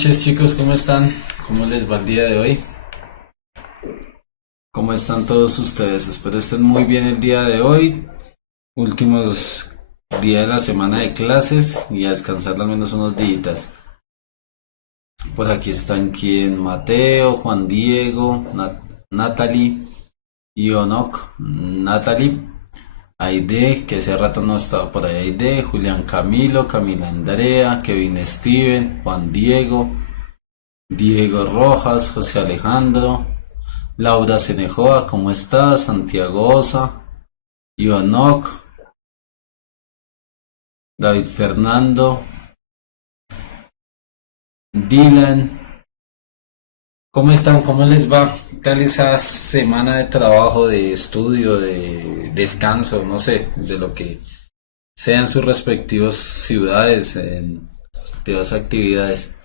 noches chicos, ¿cómo están? ¿Cómo les va el día de hoy? ¿Cómo están todos ustedes? Espero estén muy bien el día de hoy. Últimos días de la semana de clases y a descansar al menos unos días. Por aquí están quien Mateo, Juan Diego, Natalie, Ionok, Natalie, Aide, que hace rato no estaba por ahí, Aide, Julián Camilo, Camila Andrea, Kevin Steven, Juan Diego, Diego Rojas, José Alejandro, Laura Cenejoa, ¿cómo estás? Santiago Osa, Ionok, David Fernando, Dylan, ¿cómo están? ¿Cómo les va? ¿Qué tal esa semana de trabajo, de estudio, de descanso, no sé, de lo que sean sus respectivas ciudades, en sus respectivas actividades?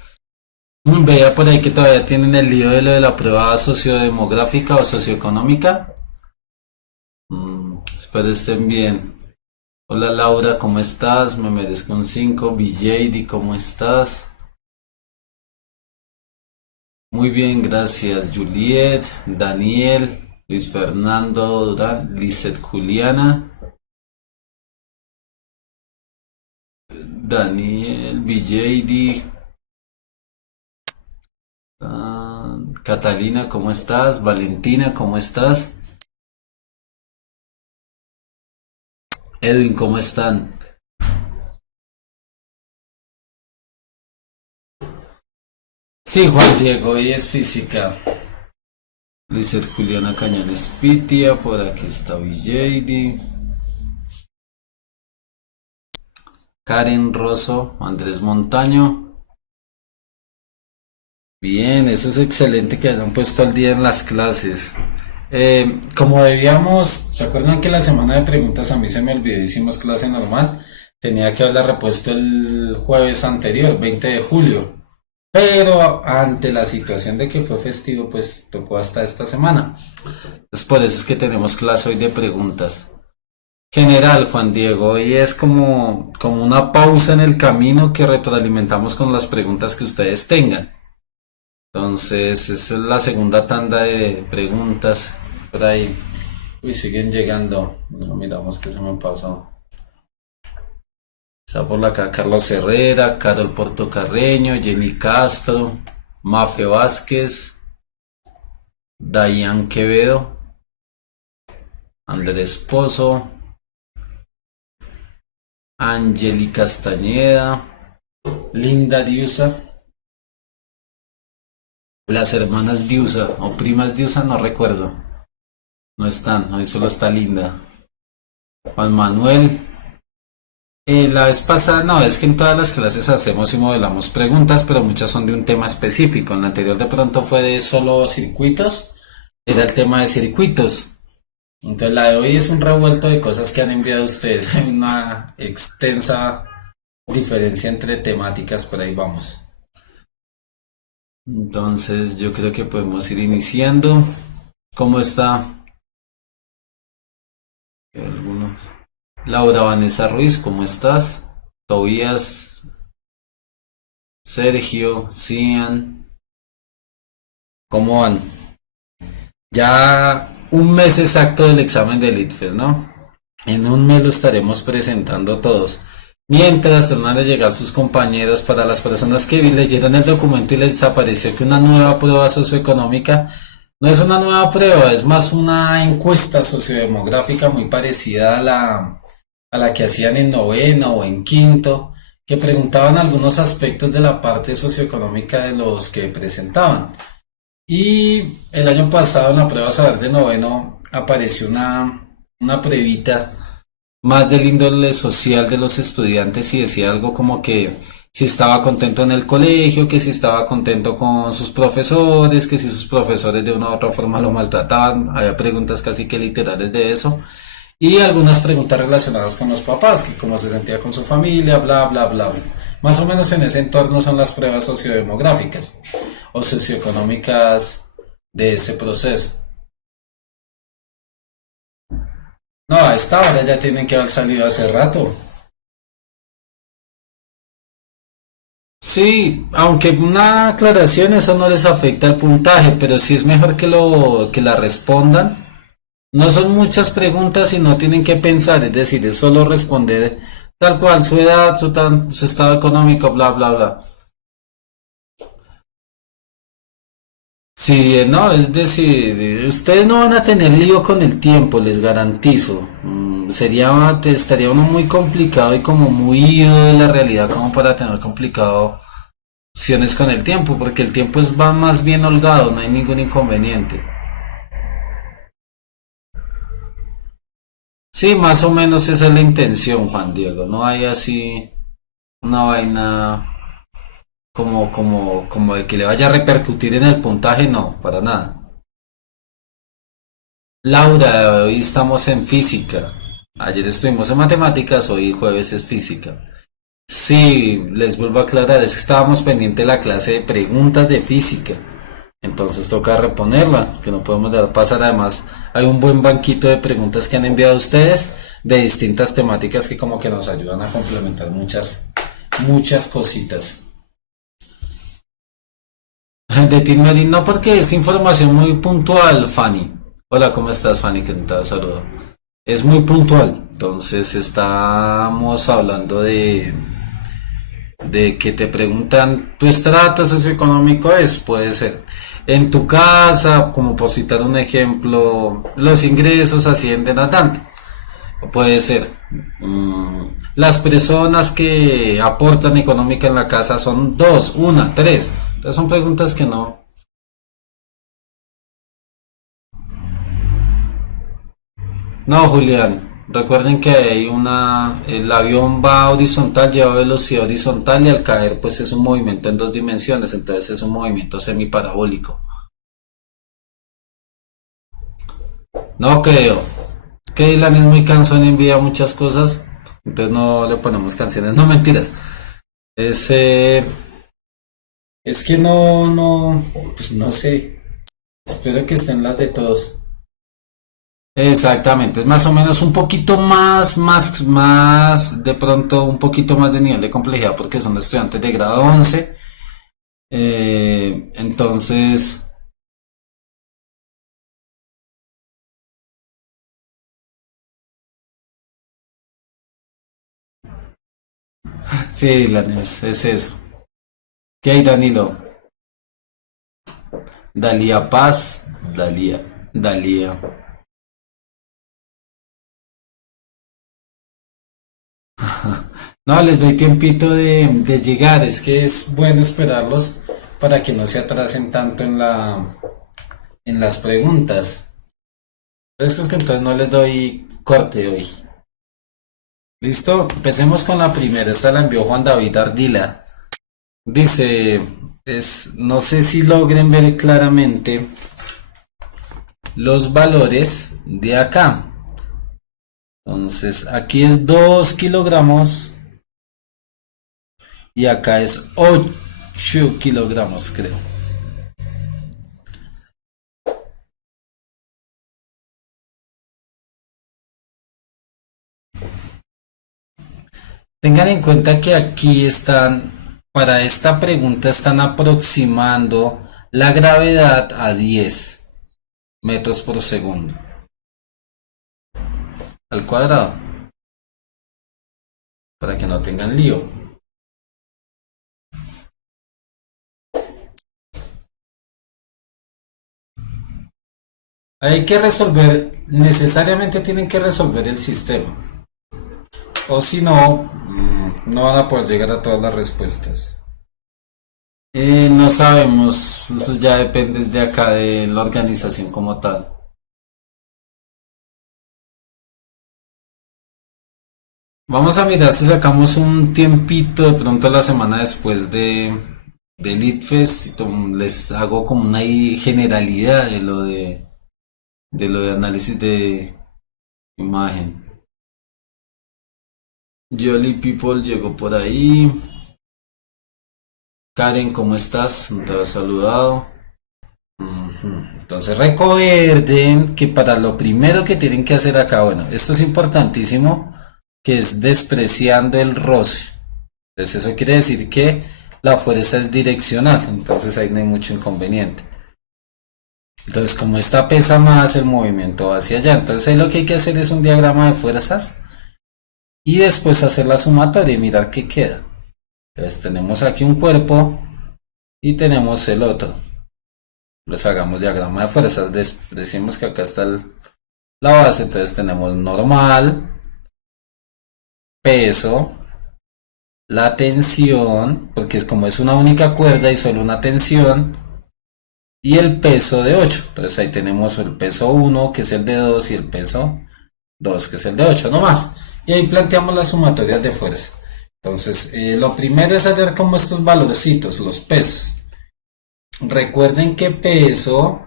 Veía por ahí que todavía tienen el lío de lo de la prueba sociodemográfica o socioeconómica. Espero estén bien. Hola Laura, ¿cómo estás? Me merezco un 5. BJD, ¿cómo estás? Muy bien, gracias. Juliet, Daniel, Luis Fernando Durán, Lizeth Juliana, Daniel, BJD, Catalina, ¿cómo estás? Valentina, ¿cómo estás? Edwin, ¿cómo están? Sí, Juan Diego, hoy es física. Lizeth Juliana Cañones Pitia, por aquí está BJD. Karen Rosso, Andrés Montaño. Bien, eso es excelente que hayan puesto al día en las clases. Como debíamos, ¿se acuerdan que la semana de preguntas a mí se me olvidó? Hicimos clase normal. Tenía que haberla repuesto el jueves anterior, 20 de julio. Pero ante la situación de que fue festivo, pues tocó hasta esta semana. Entonces por eso es que tenemos clase hoy de preguntas. General, Juan Diego, hoy es como una pausa en el camino que retroalimentamos con las preguntas que ustedes tengan. Entonces, esa es la segunda tanda de preguntas por ahí. Uy, siguen llegando. No, miramos que se me pasó. Está por acá Carlos Herrera, Carol Portocarreño, Jenny Castro, Mafe Vázquez, Dayan Quevedo, Andrés Pozo, Angeli Castañeda, Linda Diusa, las hermanas Diusa o primas Diusa, no recuerdo. No están, hoy solo está Linda. Juan Manuel. La vez pasada, no, es que en todas las clases hacemos y modelamos preguntas, pero muchas son de un tema específico. En la anterior de pronto fue de solo circuitos, era el tema de circuitos. Entonces la de hoy es un revuelto de cosas que han enviado ustedes. Hay una extensa diferencia entre temáticas, por ahí vamos. Entonces yo creo que podemos ir iniciando. ¿Cómo está? Algunos. Laura Vanessa Ruiz, ¿cómo estás? Tobías, Sergio, Cian, ¿cómo van? Ya un mes exacto del examen del ITFES, ¿no? En un mes lo estaremos presentando todos. Mientras tratan de llegar sus compañeros, para las personas que leyeron el documento y les apareció que una nueva prueba socioeconómica no es una nueva prueba, es más una encuesta sociodemográfica muy parecida a la que hacían en noveno o en quinto, que preguntaban algunos aspectos de la parte socioeconómica de los que presentaban. Y el año pasado en la prueba saber de noveno apareció una pruebita más del índole social de los estudiantes y decía algo como que si estaba contento en el colegio, que si estaba contento con sus profesores, que si sus profesores de una u otra forma lo maltrataban. Había preguntas casi que literales de eso. Y algunas preguntas relacionadas con los papás, que cómo se sentía con su familia, bla, bla, bla, bla. Más o menos en ese entorno son las pruebas sociodemográficas o socioeconómicas de ese proceso. No, a esta hora ya tienen que haber salido hace rato. Sí, aunque una aclaración, eso no les afecta el puntaje, pero sí es mejor que la respondan. No son muchas preguntas y no tienen que pensar, es decir, es solo responder tal cual, su edad, su estado económico, bla, bla, bla. Sí, no, es decir, ustedes no van a tener lío con el tiempo, les garantizo. Estaría uno muy complicado y como muy ido de la realidad como para tener complicado opciones con el tiempo, porque el tiempo va más bien holgado, no hay ningún inconveniente. Sí, más o menos esa es la intención, Juan Diego. No hay así una vaina como de que le vaya a repercutir en el puntaje, no, para nada. Laura, hoy estamos en física. Ayer estuvimos en matemáticas, hoy jueves es física. Sí, les vuelvo a aclarar, es que estábamos pendientes de la clase de preguntas de física. Entonces toca reponerla, que no podemos dejar pasar. Además, hay un buen banquito de preguntas que han enviado ustedes de distintas temáticas que como que nos ayudan a complementar muchas cositas. De Tim Marín, no, porque es información muy puntual, Fanny. Hola, ¿cómo estás, Fanny? Que no te saludo. Es muy puntual. Entonces, estamos hablando de que te preguntan tu estrato socioeconómico es, puede ser. En tu casa, como por citar un ejemplo, los ingresos ascienden a tanto. Puede ser. Las personas que aportan económica en la casa son dos, una, tres. Entonces son preguntas que no. No, Julián, recuerden que el avión va horizontal, lleva velocidad horizontal y al caer pues es un movimiento en dos dimensiones, entonces es un movimiento semiparabólico. No creo. Que Dylan es muy cansón y envía muchas cosas, entonces no le ponemos canciones, no mentiras. Es, eh, es que pues no sé, espero que estén las de todos. Exactamente, es más o menos un poquito más, de pronto un poquito más de nivel de complejidad porque son estudiantes de grado 11. Entonces, sí, es eso. ¿Qué hay, Danilo? Dalía Paz, Dalía. No, les doy tiempito de llegar, es que es bueno esperarlos para que no se atrasen tanto en las preguntas. Es que entonces no les doy corte hoy. Listo, empecemos con la primera. Esta la envió Juan David Ardila. Dice, no sé si logren ver claramente los valores de acá. Entonces, aquí es 2 kilogramos y acá es 8 kilogramos, creo. Tengan en cuenta que aquí para esta pregunta están aproximando la gravedad a 10 metros por segundo al cuadrado, para que no tengan lío. Hay que resolver, necesariamente tienen que resolver el sistema, o si no, no van a poder llegar a todas las respuestas. No sabemos, eso ya depende de acá de la organización como tal. Vamos a mirar si sacamos un tiempito de pronto la semana después del ITFES y les hago como una generalidad de lo de análisis de imagen. Jolly People llegó por ahí. Karen, ¿cómo estás? No te había saludado. Entonces recuerden que para lo primero que tienen que hacer acá, bueno, esto es importantísimo, que es despreciando el roce. Entonces eso quiere decir que la fuerza es direccional, entonces ahí no hay mucho inconveniente. Entonces, como esta pesa más, el movimiento va hacia allá. Entonces, ahí lo que hay que hacer es un diagrama de fuerzas y después hacer la sumatoria y mirar qué queda. Entonces, tenemos aquí un cuerpo y tenemos el otro. Pues hagamos diagrama de fuerzas. Decimos que acá está la base, entonces tenemos normal, peso, la tensión, porque como es una única cuerda y solo una tensión, y el peso de 8. Entonces ahí tenemos el peso 1, que es el de 2, y el peso 2, que es el de 8, no más. Y ahí planteamos las sumatorias de fuerza. Entonces, lo primero es hallar como estos valorcitos, los pesos. Recuerden que peso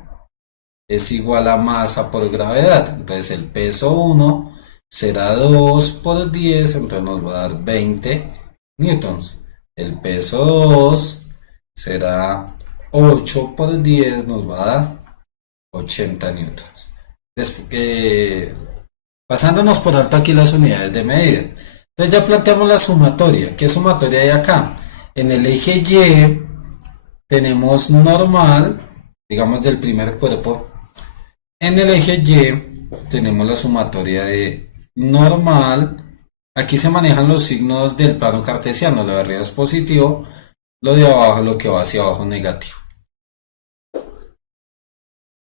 es igual a masa por gravedad. Entonces, el peso 1 será 2 por 10, entonces nos va a dar 20 newtons. El peso 2 será 8 por 10, nos va a dar 80 newtons. Pasándonos por alto aquí las unidades de medida. Entonces ya planteamos la sumatoria. ¿Qué sumatoria hay acá? En el eje Y tenemos normal, digamos del primer cuerpo. En el eje Y tenemos la sumatoria de normal. Aquí se manejan los signos del plano cartesiano. Lo de arriba es positivo, lo de abajo, lo que va hacia abajo, negativo.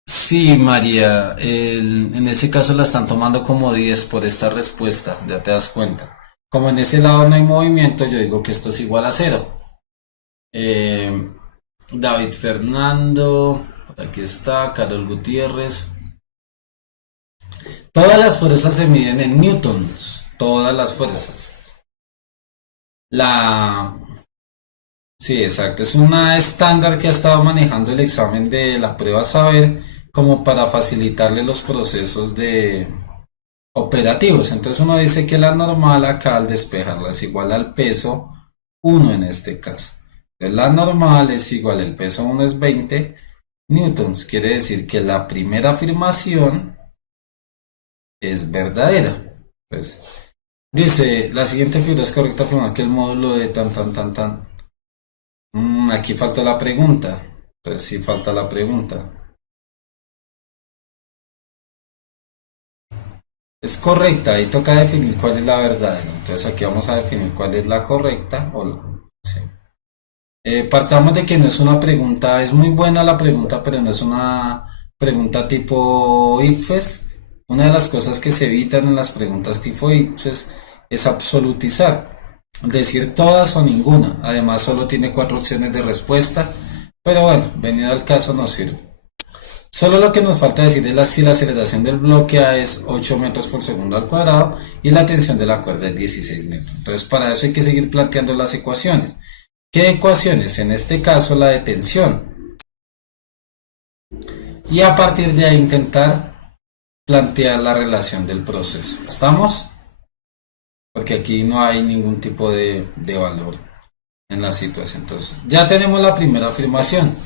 Sí, María, en ese caso la están tomando como 10 por esta respuesta, ya te das cuenta. Como en ese lado no hay movimiento, yo digo que esto es igual a cero. Eh, David Fernando, por aquí está, Carol Gutiérrez. Todas las fuerzas se miden en newtons, todas las fuerzas. La... Sí, exacto, es una estándar que ha estado manejando el examen de la prueba Saber como para facilitarle los procesos de operativos. Entonces uno dice que la normal acá al despejarla es igual al peso 1 en este caso. Entonces la normal es igual, el peso 1 es 20 newtons. Quiere decir que la primera afirmación es verdadera. Pues dice, la siguiente figura es correcta afirmar que el módulo de tan. Aquí falta la pregunta. Pues sí falta la pregunta. Es correcta, ahí toca definir cuál es la verdadera. Entonces aquí vamos a definir cuál es la correcta. Sí. Partamos de que no es una pregunta, es muy buena la pregunta, pero no es una pregunta tipo ICFES. Una de las cosas que se evitan en las preguntas tipo ICFES es absolutizar, decir todas o ninguna. Además solo tiene 4 opciones de respuesta, pero bueno, venido al caso nos sirve. Solo lo que nos falta decir es si la aceleración del bloque A es 8 metros por segundo al cuadrado y la tensión de la cuerda es 16 metros. Entonces para eso hay que seguir planteando las ecuaciones. ¿Qué ecuaciones? En este caso la de tensión. Y a partir de ahí intentar plantear la relación del proceso. ¿Estamos? Porque aquí no hay ningún tipo de valor en la situación. Entonces ya tenemos la primera afirmación.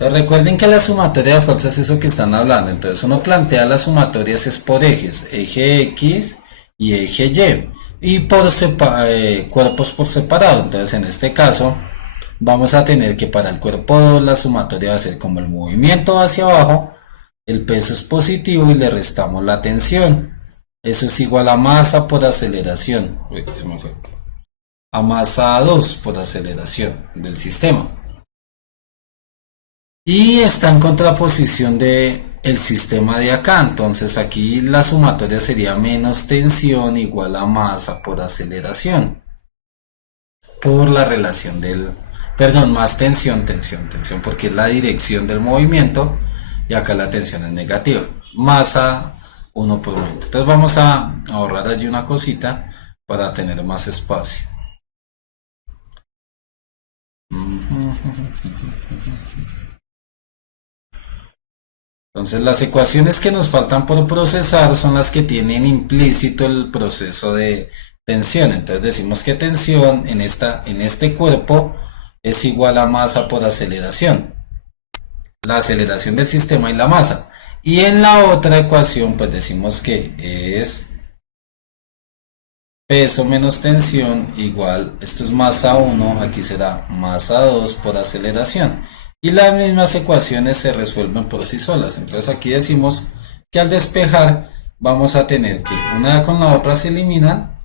Recuerden que la sumatoria de fuerzas es eso que están hablando. Entonces uno plantea las sumatorias es por ejes, eje X y eje Y por cuerpos por separado. Entonces en este caso vamos a tener que para el cuerpo 2 la sumatoria va a ser como el movimiento hacia abajo, el peso es positivo y le restamos la tensión. Eso es igual a masa por aceleración. Uy, se me fue. A masa 2 por aceleración del sistema. Y está en contraposición de el sistema de acá. Entonces aquí la sumatoria sería menos tensión igual a masa por aceleración. Por la relación perdón, más tensión, porque es la dirección del movimiento y acá la tensión es negativa. Masa 1 por momento. Entonces vamos a ahorrar allí una cosita para tener más espacio. Entonces las ecuaciones que nos faltan por procesar son las que tienen implícito el proceso de tensión. Entonces decimos que tensión en este cuerpo es igual a masa por aceleración. La aceleración del sistema y la masa. Y en la otra ecuación pues decimos que es peso menos tensión igual, esto es masa 1, aquí será masa 2 por aceleración. Y las mismas ecuaciones se resuelven por sí solas. Entonces aquí decimos que al despejar vamos a tener que una con la otra se eliminan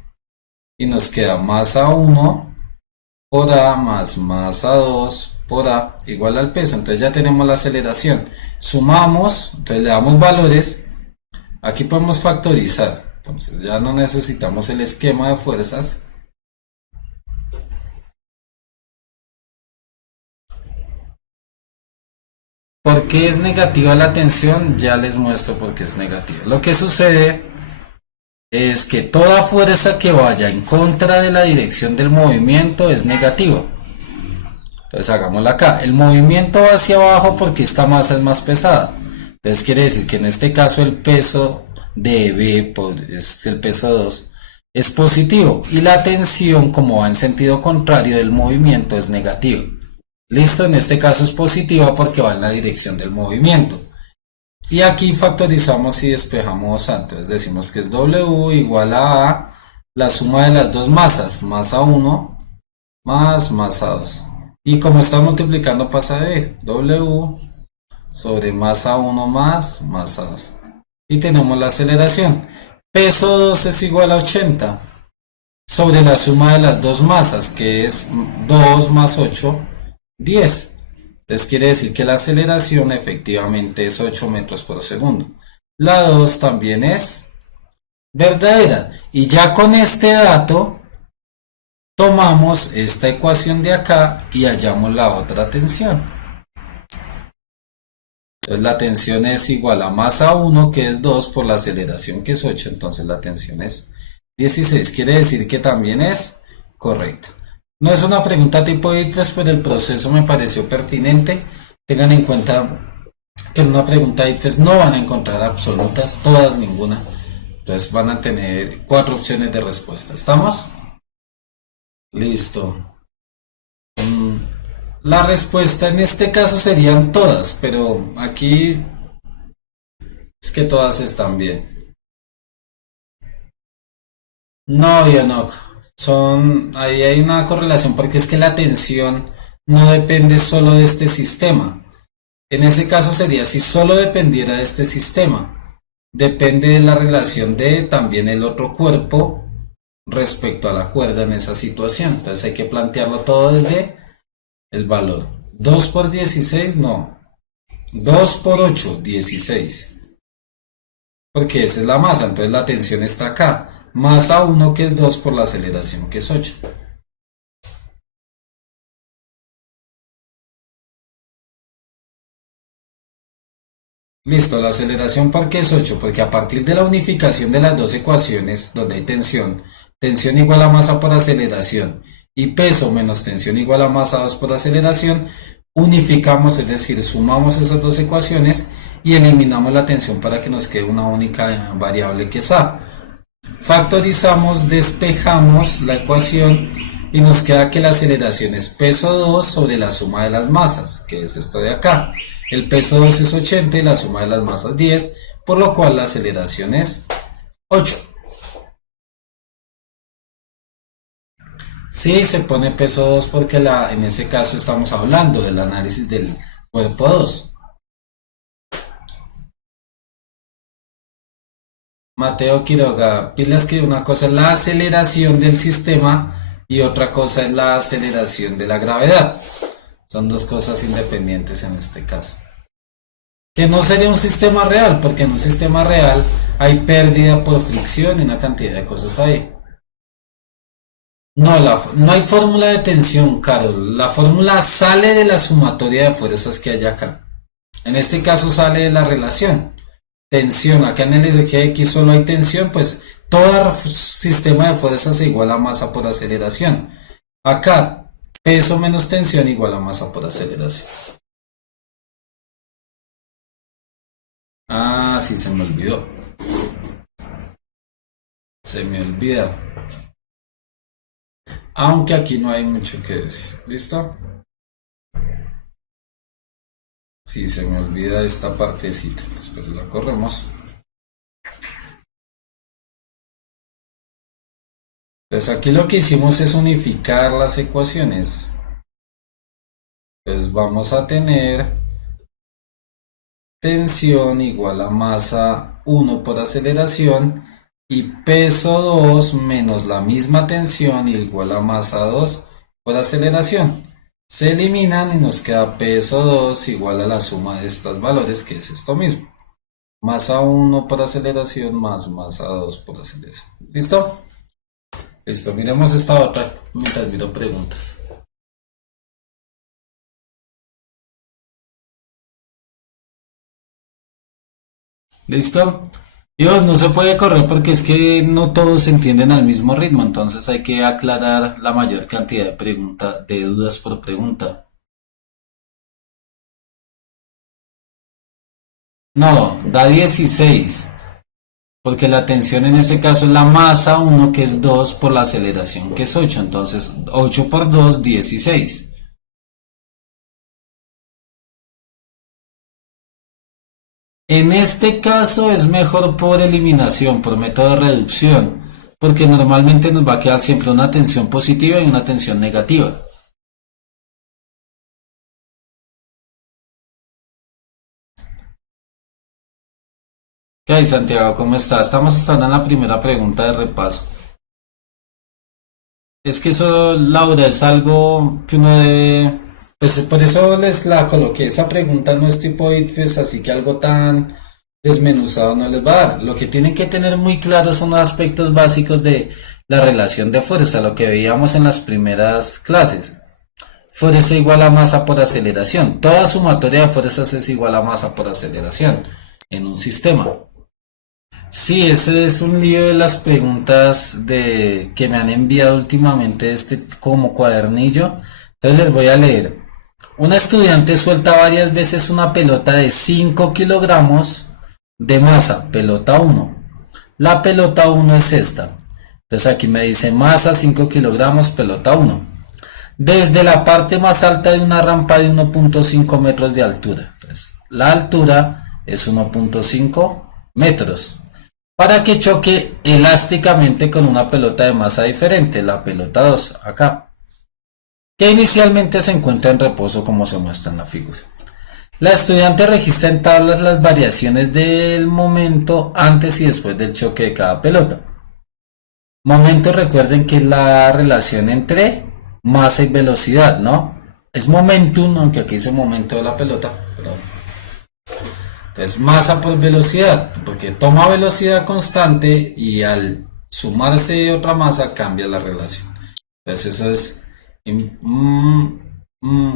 y nos queda masa 1 por A más masa 2 por A igual al peso. Entonces ya tenemos la aceleración. Sumamos, entonces le damos valores. Aquí podemos factorizar. Entonces ya no necesitamos el esquema de fuerzas. ¿Por qué es negativa la tensión? Ya les muestro por qué es negativa. Lo que sucede es que toda fuerza que vaya en contra de la dirección del movimiento es negativa. Entonces hagámosla acá. El movimiento va hacia abajo porque esta masa es más pesada. Entonces quiere decir que en este caso el peso de B, es el peso 2, es positivo. Y la tensión, como va en sentido contrario del movimiento, es negativa. Listo, en este caso es positiva porque va en la dirección del movimiento. Y aquí factorizamos y despejamos A. Entonces decimos que es W igual a la suma de las dos masas, masa 1 más masa 2. Y como está multiplicando pasa de W sobre masa 1 más masa 2. Y tenemos la aceleración. Peso 2 es igual a 80 sobre la suma de las dos masas, que es 2 más 8, 10. Entonces quiere decir que la aceleración efectivamente es 8 metros por segundo. La 2 también es verdadera. Y ya con este dato tomamos esta ecuación de acá y hallamos la otra tensión. Entonces la tensión es igual a masa 1, que es 2, por la aceleración, que es 8. Entonces la tensión es 16. Quiere decir que también es correcta. No es una pregunta tipo ITFES, pero el proceso me pareció pertinente. Tengan en cuenta que en una pregunta ITFES no van a encontrar absolutas, todas, ninguna. Entonces van a tener 4 opciones de respuesta. ¿Estamos? Listo. La respuesta en este caso serían todas, pero aquí es que todas están bien. No, Yanok. Ahí hay una correlación porque es que la tensión no depende solo de este sistema. En ese caso sería si solo dependiera de este sistema. Depende de la relación de también el otro cuerpo respecto a la cuerda en esa situación. Entonces hay que plantearlo todo desde el valor. 2 por 16, no. 2 por 8, 16. Porque esa es la masa, entonces la tensión está acá. Masa 1, que es 2, por la aceleración, que es 8. Listo, la aceleración, ¿por qué es 8? Porque a partir de la unificación de las dos ecuaciones, donde hay tensión, tensión igual a masa por aceleración, y peso menos tensión igual a masa 2 por aceleración, unificamos, es decir, sumamos esas dos ecuaciones y eliminamos la tensión para que nos quede una única variable, que es A. Factorizamos, despejamos la ecuación y nos queda que la aceleración es peso 2 sobre la suma de las masas, que es esto de acá. El peso 2 es 80 y la suma de las masas 10, por lo cual la aceleración es 8. Sí, se pone peso 2 porque en ese caso estamos hablando del análisis del cuerpo 2. Mateo Quiroga, pilas que una cosa es la aceleración del sistema y otra cosa es la aceleración de la gravedad. Son dos cosas independientes en este caso. Que no sería un sistema real, porque en un sistema real hay pérdida por fricción y una cantidad de cosas ahí. No, no hay fórmula de tensión, Carol. La fórmula sale de la sumatoria de fuerzas que hay acá. En este caso sale de la relación. Tensión, acá en el eje X solo hay tensión, pues todo sistema de fuerzas se iguala a masa por aceleración. Acá, peso menos tensión igual a masa por aceleración. Ah, sí, se me olvidó. Se me olvida. Aunque aquí no hay mucho que decir. ¿Listo? Sí, se me olvida esta partecita. Después la corremos. Pues aquí lo que hicimos es unificar las ecuaciones. Pues vamos a tener tensión igual a masa 1 por aceleración y peso 2 menos la misma tensión igual a masa 2 por aceleración. Se eliminan y nos queda peso 2 igual a la suma de estos valores, que es esto mismo. Masa 1 por aceleración más masa 2 por aceleración. ¿Listo? Listo, miremos esta otra mientras miro preguntas. ¿Listo? Dios, no se puede correr porque es que no todos entienden al mismo ritmo, entonces hay que aclarar la mayor cantidad de preguntas, de dudas por pregunta. No, da 16, porque la tensión en este caso es la masa 1 que es 2 por la aceleración que es 8, entonces 8 por 2, 16. En este caso es mejor por eliminación, por método de reducción, porque normalmente nos va a quedar siempre una tensión positiva y una tensión negativa. ¿Qué hay, Santiago? ¿Cómo está? Estamos estando en la primera pregunta de repaso. Es que eso, Laura, es algo que uno debe... Pues por eso les la coloqué. Esa pregunta no es tipo ITFES, así que algo tan desmenuzado no les va a dar. Lo que tienen que tener muy claro son los aspectos básicos de la relación de fuerza, lo que veíamos en las primeras clases. Fuerza igual a masa por aceleración. Toda sumatoria de fuerzas es igual a masa por aceleración en un sistema. Sí, ese es un lío de las preguntas de que me han enviado últimamente este como cuadernillo. Entonces les voy a leer. Un estudiante suelta varias veces una pelota de 5 kilogramos de masa, pelota uno. La pelota uno es esta. Entonces aquí me dice masa 5 kilogramos, pelota uno. Desde la parte más alta de una rampa de 1.5 metros de altura. Entonces, la altura es 1.5 metros para que choque elásticamente con una pelota de masa diferente, la pelota 2 acá, que inicialmente se encuentra en reposo como se muestra en la figura. La estudiante registra en tablas las variaciones del momento antes y después del choque de cada pelota. Momento, recuerden que es la relación entre masa y velocidad, ¿no? Es momentum, aunque aquí dice momento de la pelota, pero entonces, masa por velocidad, porque toma velocidad constante y al sumarse otra masa cambia la relación. Entonces, eso es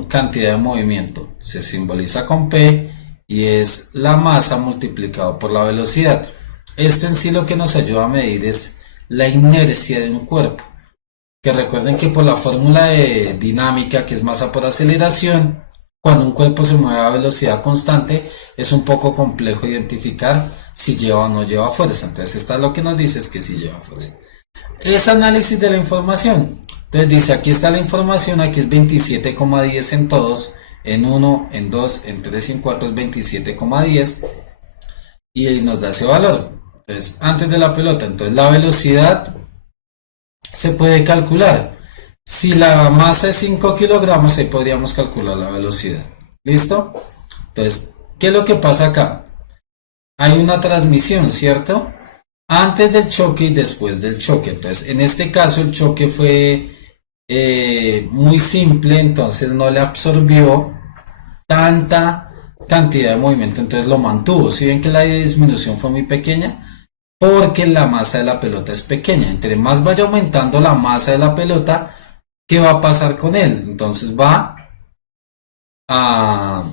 cantidad de movimiento. Se simboliza con P y es la masa multiplicado por la velocidad. Esto en sí lo que nos ayuda a medir es la inercia de un cuerpo. Que recuerden que por la fórmula de dinámica, que es masa por aceleración, cuando un cuerpo se mueve a velocidad constante, es un poco complejo identificar si lleva o no lleva fuerza. Entonces, esta es lo que nos dice es que sí lleva fuerza. Es análisis de la información. Entonces, dice, aquí está la información, aquí es 27,10 en todos, en 1, en 2, en 3 y en 4 es 27,10 y nos da ese valor. Entonces, antes de la pelota, entonces la velocidad se puede calcular. Si la masa es 5 kilogramos, ahí podríamos calcular la velocidad. ¿Listo? Entonces, ¿qué es lo que pasa acá? Hay una transmisión, ¿cierto? Antes del choque y después del choque. Entonces, en este caso el choque fue muy simple, entonces no le absorbió tanta cantidad de movimiento, entonces lo mantuvo. Si ven que la disminución fue muy pequeña, porque la masa de la pelota es pequeña. Entre más vaya aumentando la masa de la pelota, ¿qué va a pasar con él? Entonces va a,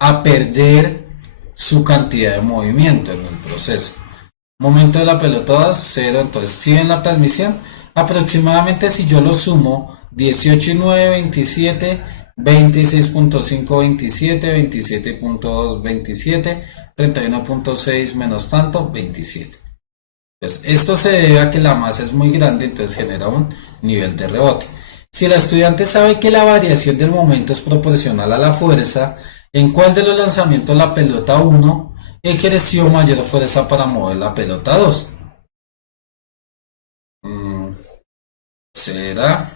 a perder su cantidad de movimiento en el proceso. Momento de la pelota 0, entonces si en la transmisión, aproximadamente si yo lo sumo, 18,9, 27, 26,5, 27, 27,2, 27, 31,6 menos tanto, 27. Pues esto se debe a que la masa es muy grande, entonces genera un nivel de rebote. Si el estudiante sabe que la variación del momento es proporcional a la fuerza, ¿en cuál de los lanzamientos la pelota 1 ejerció mayor fuerza para mover la pelota 2? será,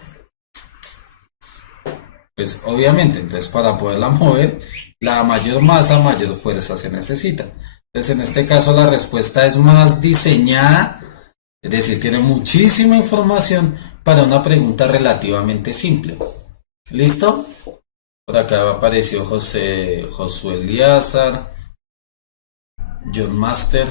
pues obviamente, entonces para poderla mover, la mayor masa, mayor fuerza se necesita. Entonces en este caso la respuesta es más diseñada, es decir, tiene muchísima información para una pregunta relativamente simple. ¿Listo? Por acá apareció Josué Eliazar, John Master,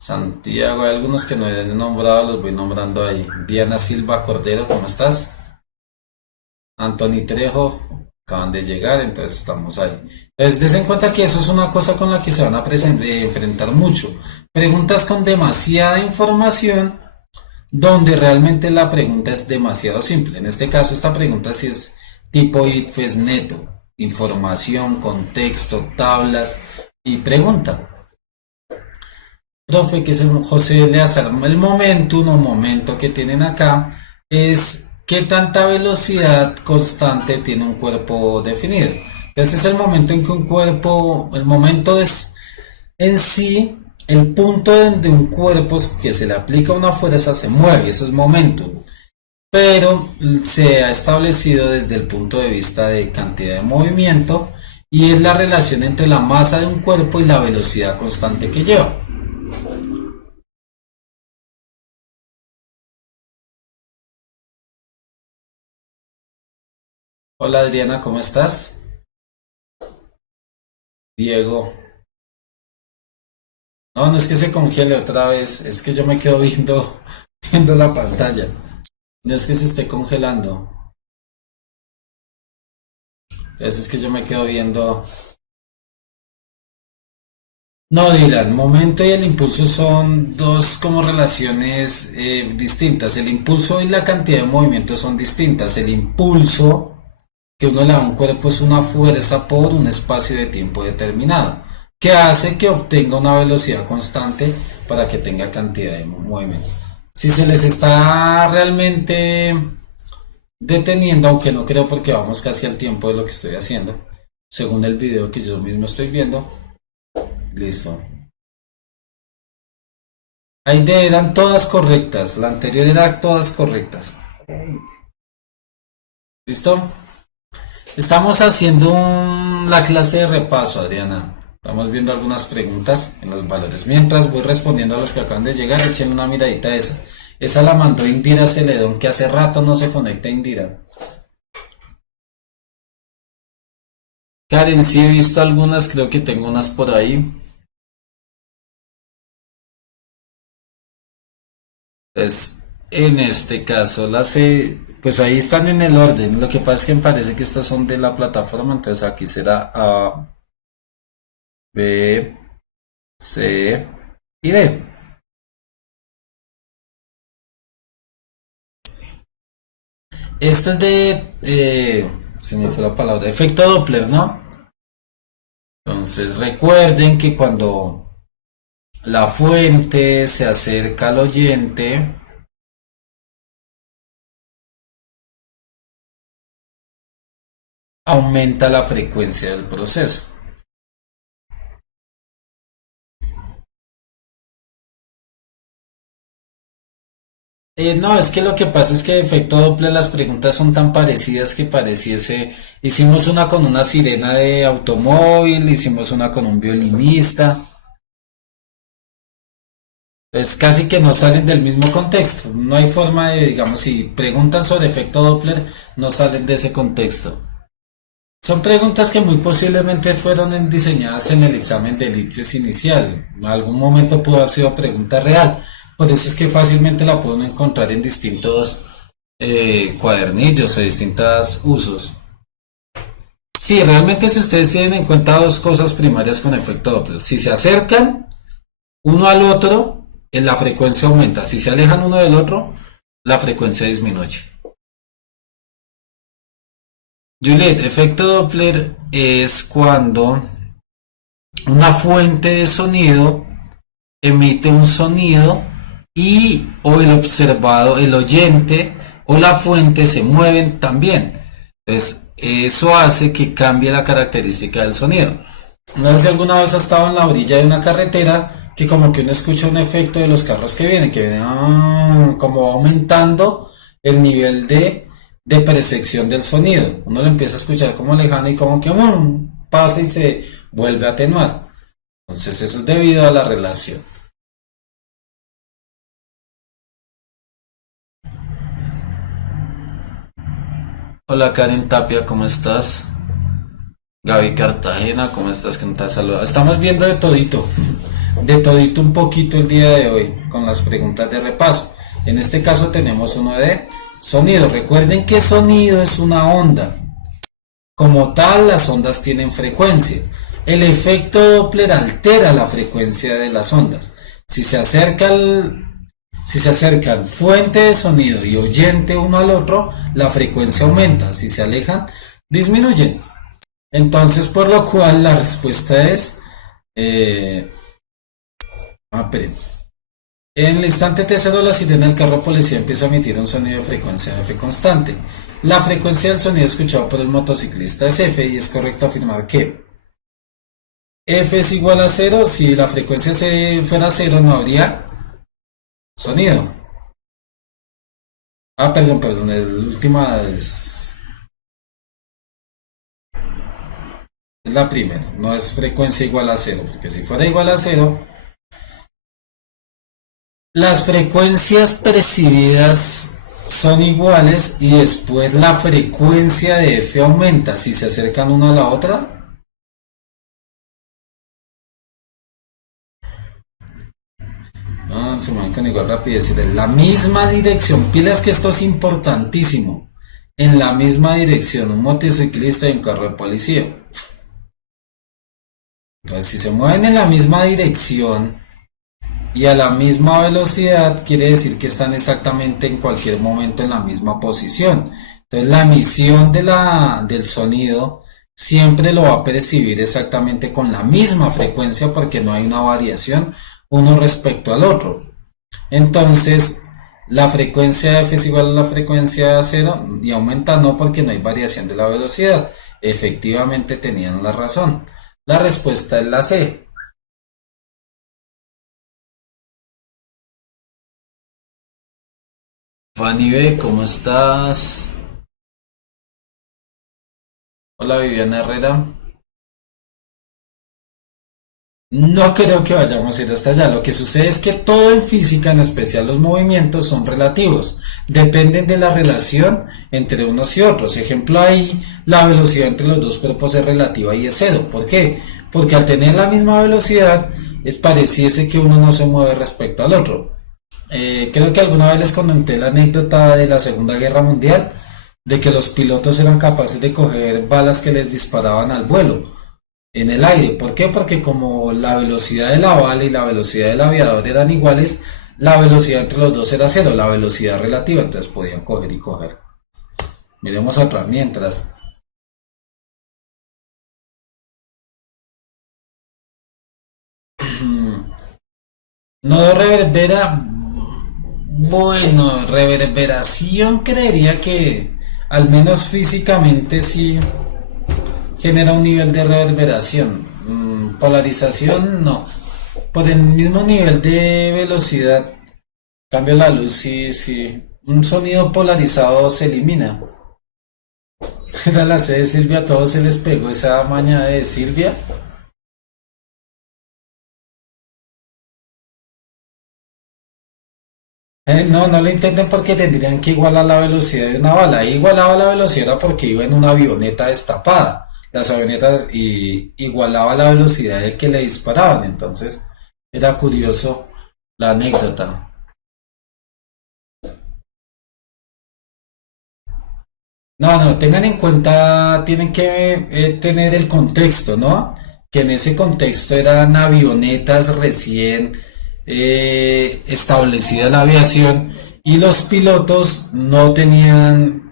Santiago, hay algunos que no he nombrado, los voy nombrando ahí. Diana Silva Cordero, ¿cómo estás? Anthony Trejo, acaban de llegar, entonces estamos ahí. Entonces, des en cuenta que eso es una cosa con la que se van a enfrentar mucho. Preguntas con demasiada información, donde realmente la pregunta es demasiado simple. En este caso, esta pregunta sí es tipo ITFES neto. Información, contexto, tablas y pregunta. Profe, que es el José Eleazar, el momento que tienen acá es qué tanta velocidad constante tiene un cuerpo definido. Ese es el momento en que un cuerpo, el momento es en sí el punto donde un cuerpo que se le aplica una fuerza se mueve, eso es momento. Pero se ha establecido desde el punto de vista de cantidad de movimiento y es la relación entre la masa de un cuerpo y la velocidad constante que lleva. Hola Adriana, ¿cómo estás? Diego. No, no es que se congele otra vez, es que yo me quedo viendo, viendo la pantalla. No es que se esté congelando, es que yo me quedo viendo. No, Dylan, momento y el impulso son dos como relaciones distintas. El impulso y la cantidad de movimiento son distintas. El impulso que uno le da a un cuerpo es una fuerza por un espacio de tiempo determinado, que hace que obtenga una velocidad constante para que tenga cantidad de movimiento. Si se les está realmente deteniendo, aunque no creo porque vamos casi al tiempo de lo que estoy haciendo, según el video que yo mismo estoy viendo, listo. Ahí eran todas correctas, la anterior era todas correctas. ¿Listo? Estamos haciendo la clase de repaso, Adriana. Estamos viendo algunas preguntas en los valores. Mientras voy respondiendo a los que acaban de llegar, echen una miradita a esa. Esa la mandó Indira Celedón, que hace rato no se conecta Indira. Karen, sí he visto algunas, creo que tengo unas por ahí. Pues en este caso pues ahí están en el orden. Lo que pasa es que me parece que estas son de la plataforma, entonces aquí será A, B, C y D. Esto es se me fue la palabra, efecto Doppler, ¿no? Entonces recuerden que cuando la fuente se acerca al oyente, aumenta la frecuencia del proceso. No, es que lo que pasa es que de efecto Doppler las preguntas son tan parecidas que pareciese, hicimos una con una sirena de automóvil, hicimos una con un violinista, pues casi que no salen del mismo contexto, no hay forma de, digamos, si preguntan sobre efecto Doppler, no salen de ese contexto. Son preguntas que muy posiblemente fueron diseñadas en el examen de ITFES inicial. En algún momento pudo haber sido pregunta real. Por eso es que fácilmente la pueden encontrar en distintos cuadernillos o distintos usos. Sí, realmente si ustedes tienen en cuenta dos cosas primarias con efecto Doppler. Si se acercan uno al otro, la frecuencia aumenta. Si se alejan uno del otro, la frecuencia disminuye. Juliet, efecto Doppler es cuando una fuente de sonido emite un sonido y o el observado, el oyente o la fuente se mueven también. Entonces, eso hace que cambie la característica del sonido. No sé si alguna vez has estado en la orilla de una carretera, que como que uno escucha un efecto de los carros que vienen como aumentando el nivel de percepción del sonido. Uno lo empieza a escuchar como lejano y como que pasa y se vuelve a atenuar. Entonces eso es debido a la relación. Hola Karen Tapia, ¿cómo estás? Gaby Cartagena, ¿cómo estás? ¿Qué te saluda? Estamos viendo de todito un poquito el día de hoy con las preguntas de repaso. En este caso tenemos uno de sonido. Recuerden que sonido es una onda. Como tal, las ondas tienen frecuencia. El efecto Doppler altera la frecuencia de las ondas. Si se acerca si se acercan fuente de sonido y oyente uno al otro, la frecuencia aumenta. Si se alejan, disminuyen. Entonces, por lo cual la respuesta es... esperen. En el instante T0 la sirena del carro policía empieza a emitir un sonido de frecuencia F constante. La frecuencia del sonido escuchado por el motociclista es F y es correcto afirmar que F es igual a cero. Si la frecuencia fuera cero no habría sonido. Perdón, el último es la primera, no es frecuencia igual a cero, porque si fuera igual a cero, las frecuencias percibidas son iguales y después la frecuencia de F aumenta si se acercan una a la otra. Se mueven con igual rapidez y en la misma dirección. Pilas que esto es importantísimo. En la misma dirección, un motociclista y un carro de policía. Entonces, si se mueven en la misma dirección y a la misma velocidad, quiere decir que están exactamente en cualquier momento en la misma posición. Entonces, la emisión del sonido siempre lo va a percibir exactamente con la misma frecuencia porque no hay una variación uno respecto al otro. Entonces, la frecuencia F es igual a la frecuencia cero y aumenta no porque no hay variación de la velocidad. Efectivamente tenían la razón. La respuesta es la C. Fanny B, ¿cómo estás? Hola Viviana Herrera. No creo que vayamos a ir hasta allá. Lo que sucede es que todo en física, en especial los movimientos, son relativos. Dependen de la relación entre unos y otros. Ejemplo, ahí la velocidad entre los dos cuerpos es relativa y es cero. ¿Por qué? Porque al tener la misma velocidad, pareciese que uno no se mueve respecto al otro. Creo que alguna vez les comenté la anécdota de la Segunda Guerra Mundial, de que los pilotos eran capaces de coger balas que les disparaban al vuelo en el aire. ¿Por qué? Porque como la velocidad de la bala y la velocidad del aviador eran iguales, la velocidad entre los dos era cero, la velocidad relativa, entonces podían coger y coger. Miremos atrás mientras. No reverbera. Bueno, reverberación creería que al menos físicamente sí genera un nivel de reverberación. Polarización no. Por el mismo nivel de velocidad. Cambio la luz, sí, sí. Un sonido polarizado se elimina. Era la C de Silvia, a todos se les pegó esa maña de Silvia. No, no lo intenten porque tendrían que igualar la velocidad de una bala. Ahí igualaba la velocidad porque iba en una avioneta destapada. Las avionetas igualaba la velocidad de que le disparaban. Entonces era curioso la anécdota. No, no, tengan en cuenta, tienen que tener el contexto, ¿no? Que en ese contexto eran avionetas recién establecida la aviación y los pilotos no tenían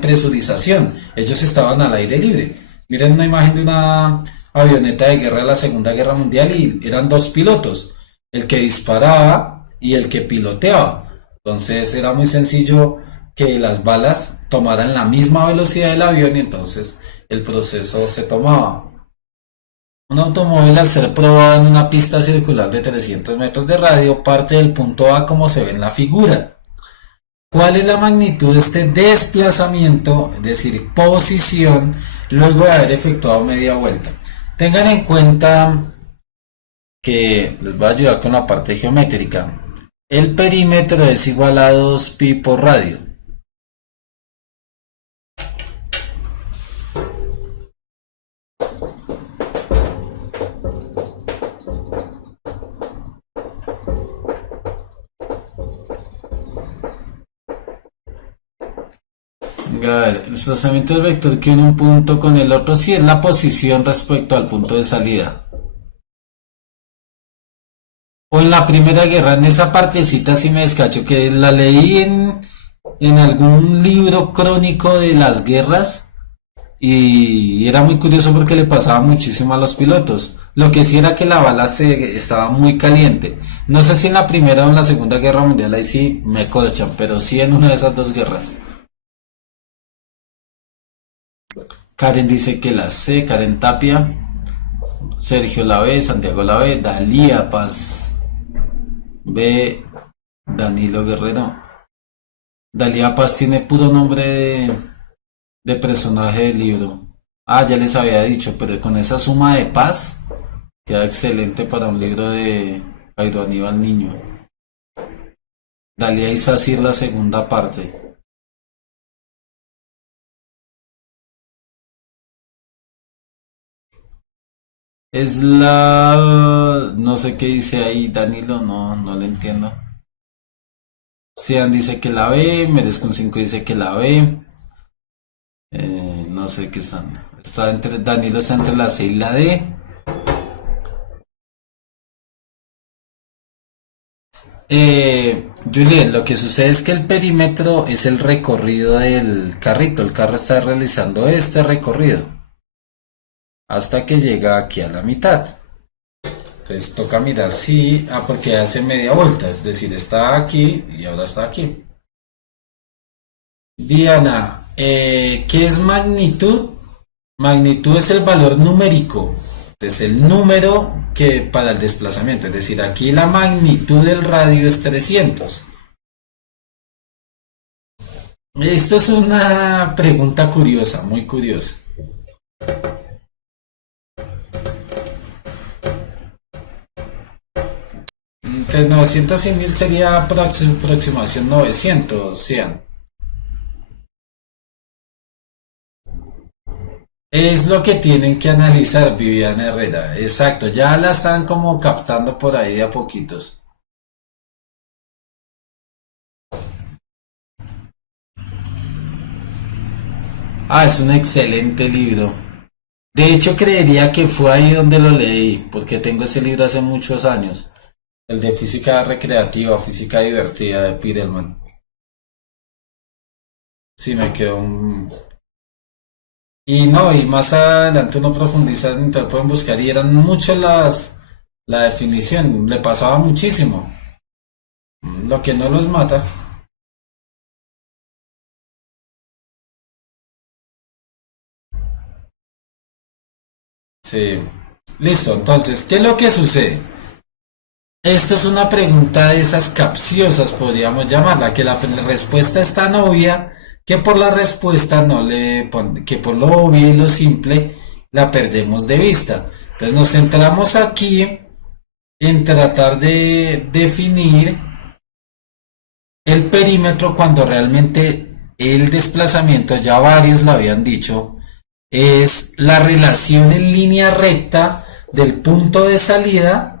presurización, ellos estaban al aire libre. Miren una imagen de una avioneta de guerra de la Segunda Guerra Mundial y eran dos pilotos, el que disparaba y el que piloteaba. Entonces era muy sencillo que las balas tomaran la misma velocidad del avión y entonces el proceso se tomaba. Un automóvil al ser probado en una pista circular de 300 metros de radio parte del punto A como se ve en la figura. ¿Cuál es la magnitud de este desplazamiento, es decir, posición, luego de haber efectuado media vuelta? Tengan en cuenta que les voy a ayudar con la parte geométrica. El perímetro es igual a 2pi por radio. A ver, el desplazamiento del vector que une un punto con el otro sí es la posición respecto al punto de salida. O en la Primera Guerra, en esa partecita sí me descacho, que la leí en algún libro crónico de las guerras y era muy curioso porque le pasaba muchísimo a los pilotos. Lo que sí era que la bala estaba muy caliente. No sé si en la Primera o en la Segunda Guerra Mundial ahí sí me corchan, pero sí en una de esas dos guerras. Karen dice que la C, Karen Tapia. Sergio la B, Santiago la B, Dalía Paz B, Danilo Guerrero. Dalía Paz tiene puro nombre de personaje del libro. Ah, ya les había dicho, pero con esa suma de paz queda excelente para un libro de Jairo Aníbal Niño. Dalía y Sacir la segunda parte. Es la... no sé qué dice ahí Danilo, no le entiendo. Sean dice que la B, Merezco un 5 dice que la B. No sé qué están. Está entre, Danilo está entre la C y la D. Juliet, lo que sucede es que el perímetro es el recorrido del carrito. El carro está realizando este recorrido hasta que llega aquí a la mitad. Entonces toca mirar si, porque hace media vuelta, es decir, está aquí y ahora está aquí. Diana, ¿qué es magnitud? Magnitud es el valor numérico, es el número que para el desplazamiento, es decir, aquí la magnitud del radio es 300. Esto es una pregunta curiosa, muy curiosa. Entre 900 y 1000 sería aproximación 900, 100. Es lo que tienen que analizar, Viviana Herrera. Exacto, ya la están como captando por ahí de a poquitos. Ah, es un excelente libro. De hecho, creería que fue ahí donde lo leí, porque tengo ese libro hace muchos años. El de física recreativa, física divertida de Pidelman. Sí, me quedó un... Y no, y más adelante uno profundiza, entonces pueden buscar, y eran muchas la definición, le pasaba muchísimo. Lo que no los mata. Sí. Listo, entonces, ¿qué es lo que sucede? Esto es una pregunta de esas capciosas, podríamos llamarla, que la respuesta es tan obvia que por la respuesta no le que por lo obvio y lo simple la perdemos de vista. Entonces nos centramos aquí en tratar de definir el perímetro cuando realmente el desplazamiento, ya varios lo habían dicho, es la relación en línea recta del punto de salida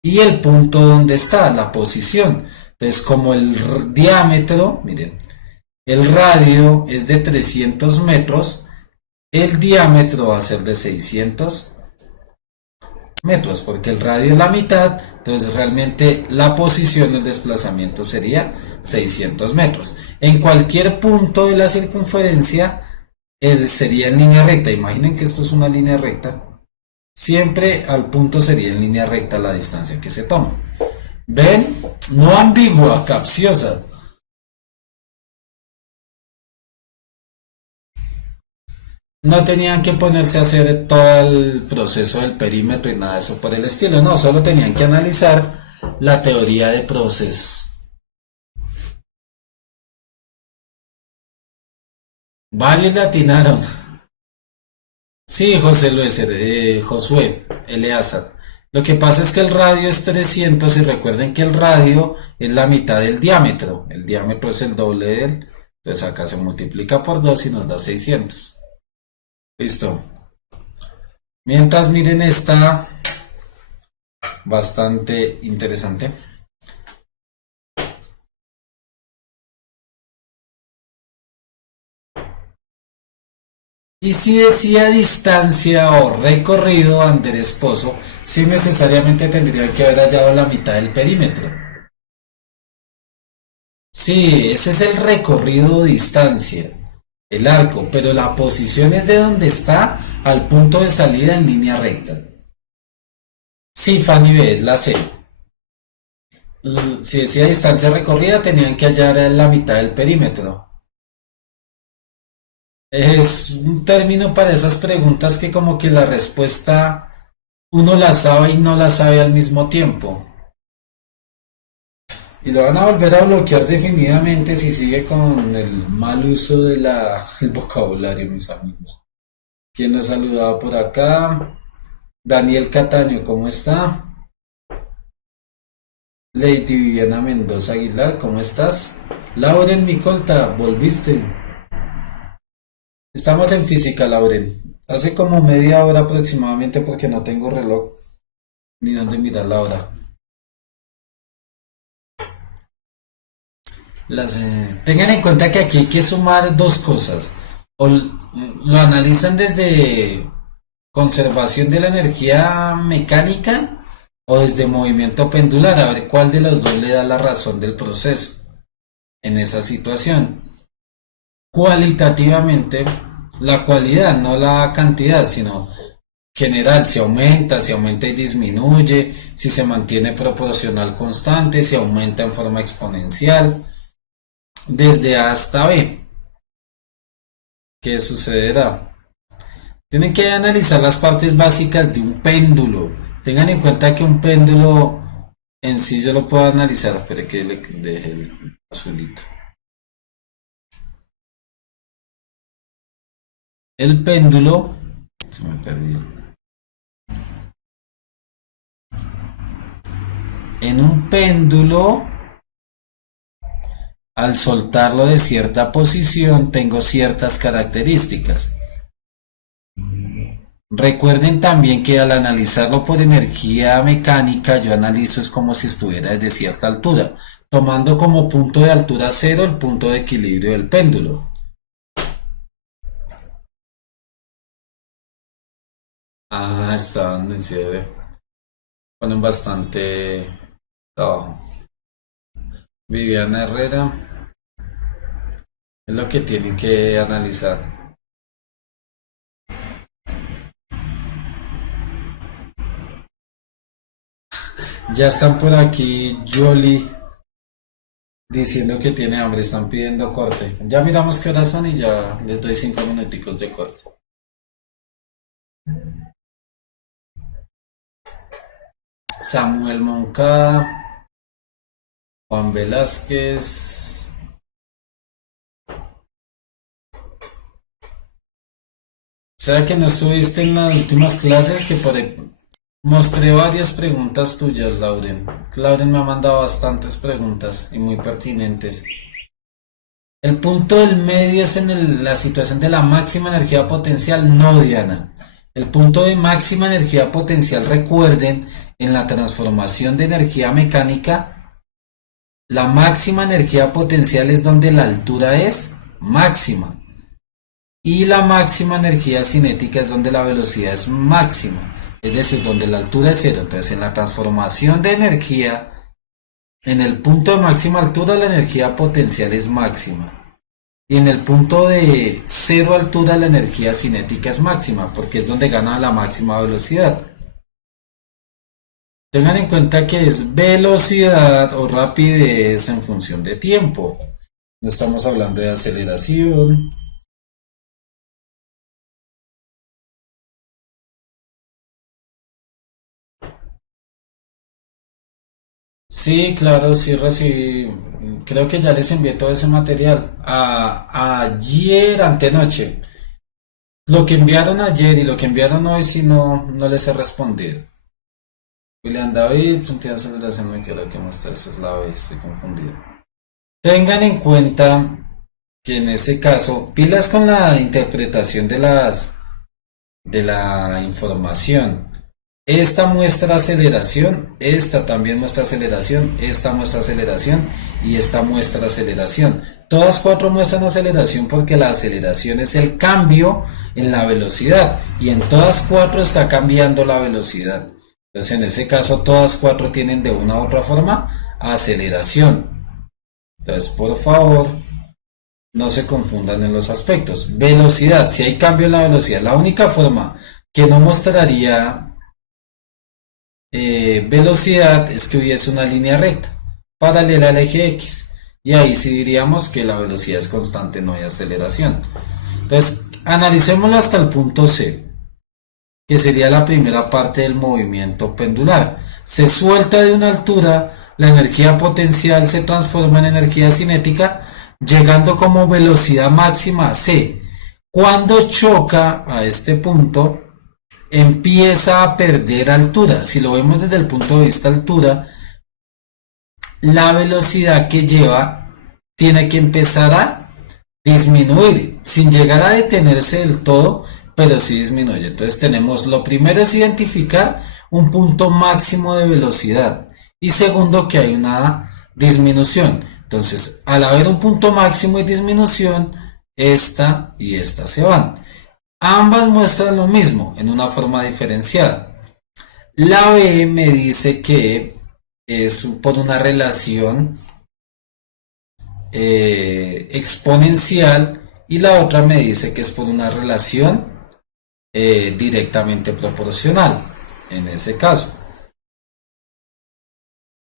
y el punto donde está la posición. Entonces, como el diámetro, miren, el radio es de 300 metros, el diámetro va a ser de 600 metros, porque el radio es la mitad, entonces realmente la posición del desplazamiento sería 600 metros. En cualquier punto de la circunferencia, él sería en línea recta. Imaginen que esto es una línea recta. Siempre al punto sería en línea recta la distancia que se toma. ¿Ven? No ambigua, capciosa. No tenían que ponerse a hacer todo el proceso del perímetro y nada de eso por el estilo, no, solo tenían que analizar la teoría de procesos. Varios le atinaron. Sí, José Luis, Josué, Eleazar. Lo que pasa es que el radio es 300 y recuerden que el radio es la mitad del diámetro. El diámetro es el doble de él. Entonces acá se multiplica por 2 y nos da 600. Listo. Mientras miren esta bastante interesante. Y si decía distancia o recorrido, Andrés Pozo, sí necesariamente tendría que haber hallado la mitad del perímetro. Sí, ese es el recorrido o distancia, el arco, pero la posición es de donde está al punto de salida en línea recta. Sí, Fanny B, es la C. Si decía distancia recorrida, tenían que hallar la mitad del perímetro. Es un término para esas preguntas que como que la respuesta uno la sabe y no la sabe al mismo tiempo. Y lo van a volver a bloquear definitivamente si sigue con el mal uso de el vocabulario, mis amigos. ¿Quién nos ha saludado por acá? Daniel Cataño, ¿cómo está? Lady Viviana Mendoza Aguilar, ¿cómo estás? Lauren Micolta, ¿volviste? Estamos en física, Lauren. Hace como media hora aproximadamente porque no tengo reloj ni dónde mirar la hora. Tengan en cuenta que aquí hay que sumar dos cosas. Lo analizan desde conservación de la energía mecánica o desde movimiento pendular, a ver cuál de los dos le da la razón del proceso en esa situación. Cualitativamente, la cualidad, no la cantidad, sino general, si aumenta y disminuye, si se mantiene proporcional constante, si aumenta en forma exponencial, desde A hasta B. ¿Qué sucederá? Tienen que analizar las partes básicas de un péndulo. Tengan en cuenta que un péndulo en sí yo lo puedo analizar. Espere que le deje el azulito. El péndulo. Se me perdió. En un péndulo, al soltarlo de cierta posición, tengo ciertas características. Recuerden también que al analizarlo por energía mecánica, yo analizo es como si estuviera desde cierta altura, tomando como punto de altura cero el punto de equilibrio del péndulo. Ah, están en serio. Ponen bastante trabajo. Viviana Herrera es lo que tienen que analizar. Ya están por aquí Jolly diciendo que tiene hambre, están pidiendo corte. Ya miramos qué horas son y ya les doy 5 minuticos de corte. Samuel Moncada, Juan Velázquez. ¿Sabes que no estuviste en las últimas clases? Mostré varias preguntas tuyas, Lauren. Lauren me ha mandado bastantes preguntas y muy pertinentes. El punto del medio es en la situación de la máxima energía potencial, no, Diana. El punto de máxima energía potencial, recuerden, en la transformación de energía mecánica, la máxima energía potencial es donde la altura es máxima. Y la máxima energía cinética es donde la velocidad es máxima. Es decir, donde la altura es cero. Entonces, en la transformación de energía, en el punto de máxima altura, la energía potencial es máxima. Y en el punto de cero altura, la energía cinética es máxima, porque es donde gana la máxima velocidad. Tengan en cuenta que es velocidad o rapidez en función de tiempo. No estamos hablando de aceleración. Sí, claro, sí recibí. Creo que ya les envié todo ese material. Ayer, antenoche. Lo que enviaron ayer y lo que enviaron hoy, sí no les he respondido. William David, tiene aceleración, me quedó que mostrar, eso es la B, estoy confundido. Tengan en cuenta que en ese caso, pilas con la interpretación de la información. Esta muestra aceleración, esta también muestra aceleración, esta muestra aceleración y esta muestra aceleración. Todas cuatro muestran aceleración porque la aceleración es el cambio en la velocidad y en todas cuatro está cambiando la velocidad. Entonces en ese caso todas cuatro tienen de una u otra forma aceleración. Entonces por favor no se confundan en los aspectos. Velocidad, si hay cambio en la velocidad, la única forma que no mostraría velocidad es que hubiese una línea recta paralela al eje X y ahí sí diríamos que la velocidad es constante, no hay aceleración. Entonces analicémoslo hasta el punto C, que sería la primera parte del movimiento pendular. Se suelta de una altura, la energía potencial se transforma en energía cinética, llegando como velocidad máxima a C. Cuando choca a este punto, empieza a perder altura. Si lo vemos desde el punto de vista altura, la velocidad que lleva tiene que empezar a disminuir, sin llegar a detenerse del todo, pero sí disminuye. Entonces tenemos, lo primero es identificar un punto máximo de velocidad y segundo que hay una disminución. Entonces, al haber un punto máximo y disminución, esta y esta se van. Ambas muestran lo mismo en una forma diferenciada. La B me dice que es por una relación exponencial y la otra me dice que es por una relación directamente proporcional en ese caso.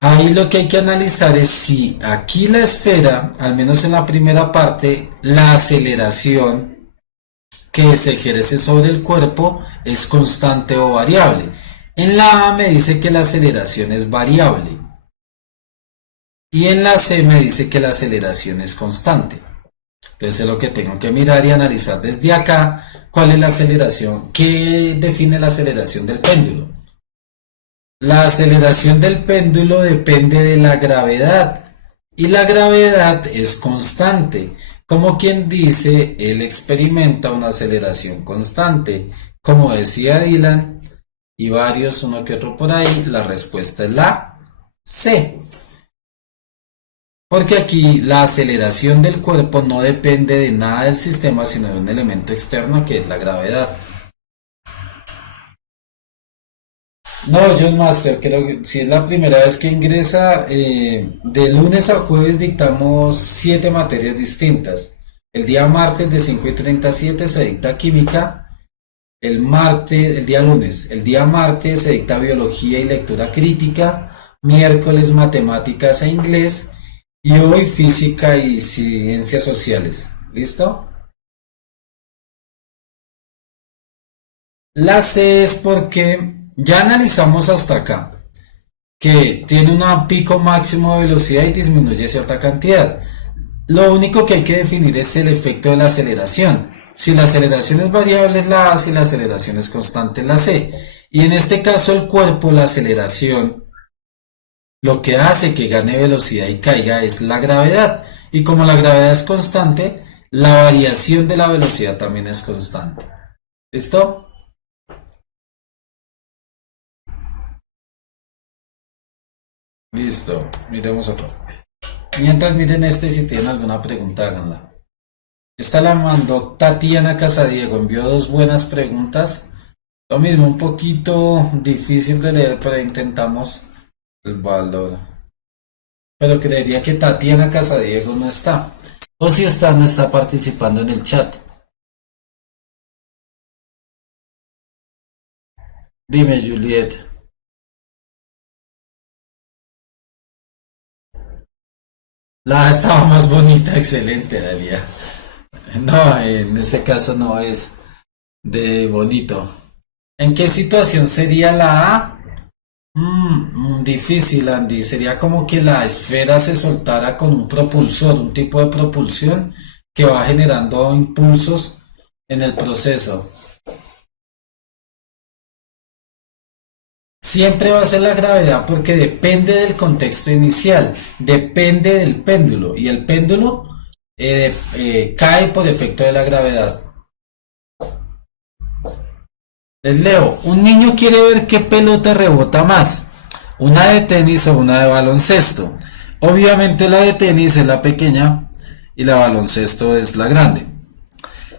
Ahí lo que hay que analizar es si aquí la esfera, al menos en la primera parte, la aceleración que se ejerce sobre el cuerpo es constante o variable. En la A me dice que la aceleración es variable y en la C me dice que la aceleración es constante. Entonces es lo que tengo que mirar y analizar desde acá cuál es la aceleración, qué define la aceleración del péndulo. La aceleración del péndulo depende de la gravedad y la gravedad es constante. Como quien dice, él experimenta una aceleración constante. Como decía Dylan y varios, uno que otro por ahí, la respuesta es la C. Porque aquí la aceleración del cuerpo no depende de nada del sistema, sino de un elemento externo que es la gravedad. No, John Master, creo que si es la primera vez que ingresa, de lunes a jueves dictamos 7 materias distintas. El día martes de 5:37 se dicta química, el día lunes, el día martes se dicta biología y lectura crítica, miércoles matemáticas e inglés y hoy física y ciencias sociales. ¿Listo? La C es porque ya analizamos hasta acá que tiene un pico máximo de velocidad y disminuye cierta cantidad. Lo único que hay que definir es el efecto de la aceleración. Si la aceleración es variable es la A, si la aceleración es constante es la C. Y en este caso el cuerpo, la aceleración, lo que hace que gane velocidad y caiga es la gravedad. Y como la gravedad es constante, la variación de la velocidad también es constante. ¿Listo? Listo. Miremos otro. Mientras miren este y si tienen alguna pregunta, háganla. Esta la mandó Tatiana Casadiego. Envió dos buenas preguntas. Lo mismo, un poquito difícil de leer, pero intentamos el valor. Pero creería que Tatiana Casadiego no está. O si está, no está participando en el chat. Dime, Juliet. La estaba más bonita, excelente, Dalia. No, en ese caso no es de bonito. ¿En qué situación sería la A? Difícil, Andy. Sería como que la esfera se soltara con un propulsor, un tipo de propulsión que va generando impulsos en el proceso. Siempre va a ser la gravedad porque depende del contexto inicial, depende del péndulo y el péndulo cae por efecto de la gravedad. Les leo, un niño quiere ver qué pelota rebota más, una de tenis o una de baloncesto. Obviamente la de tenis es la pequeña y la de baloncesto es la grande.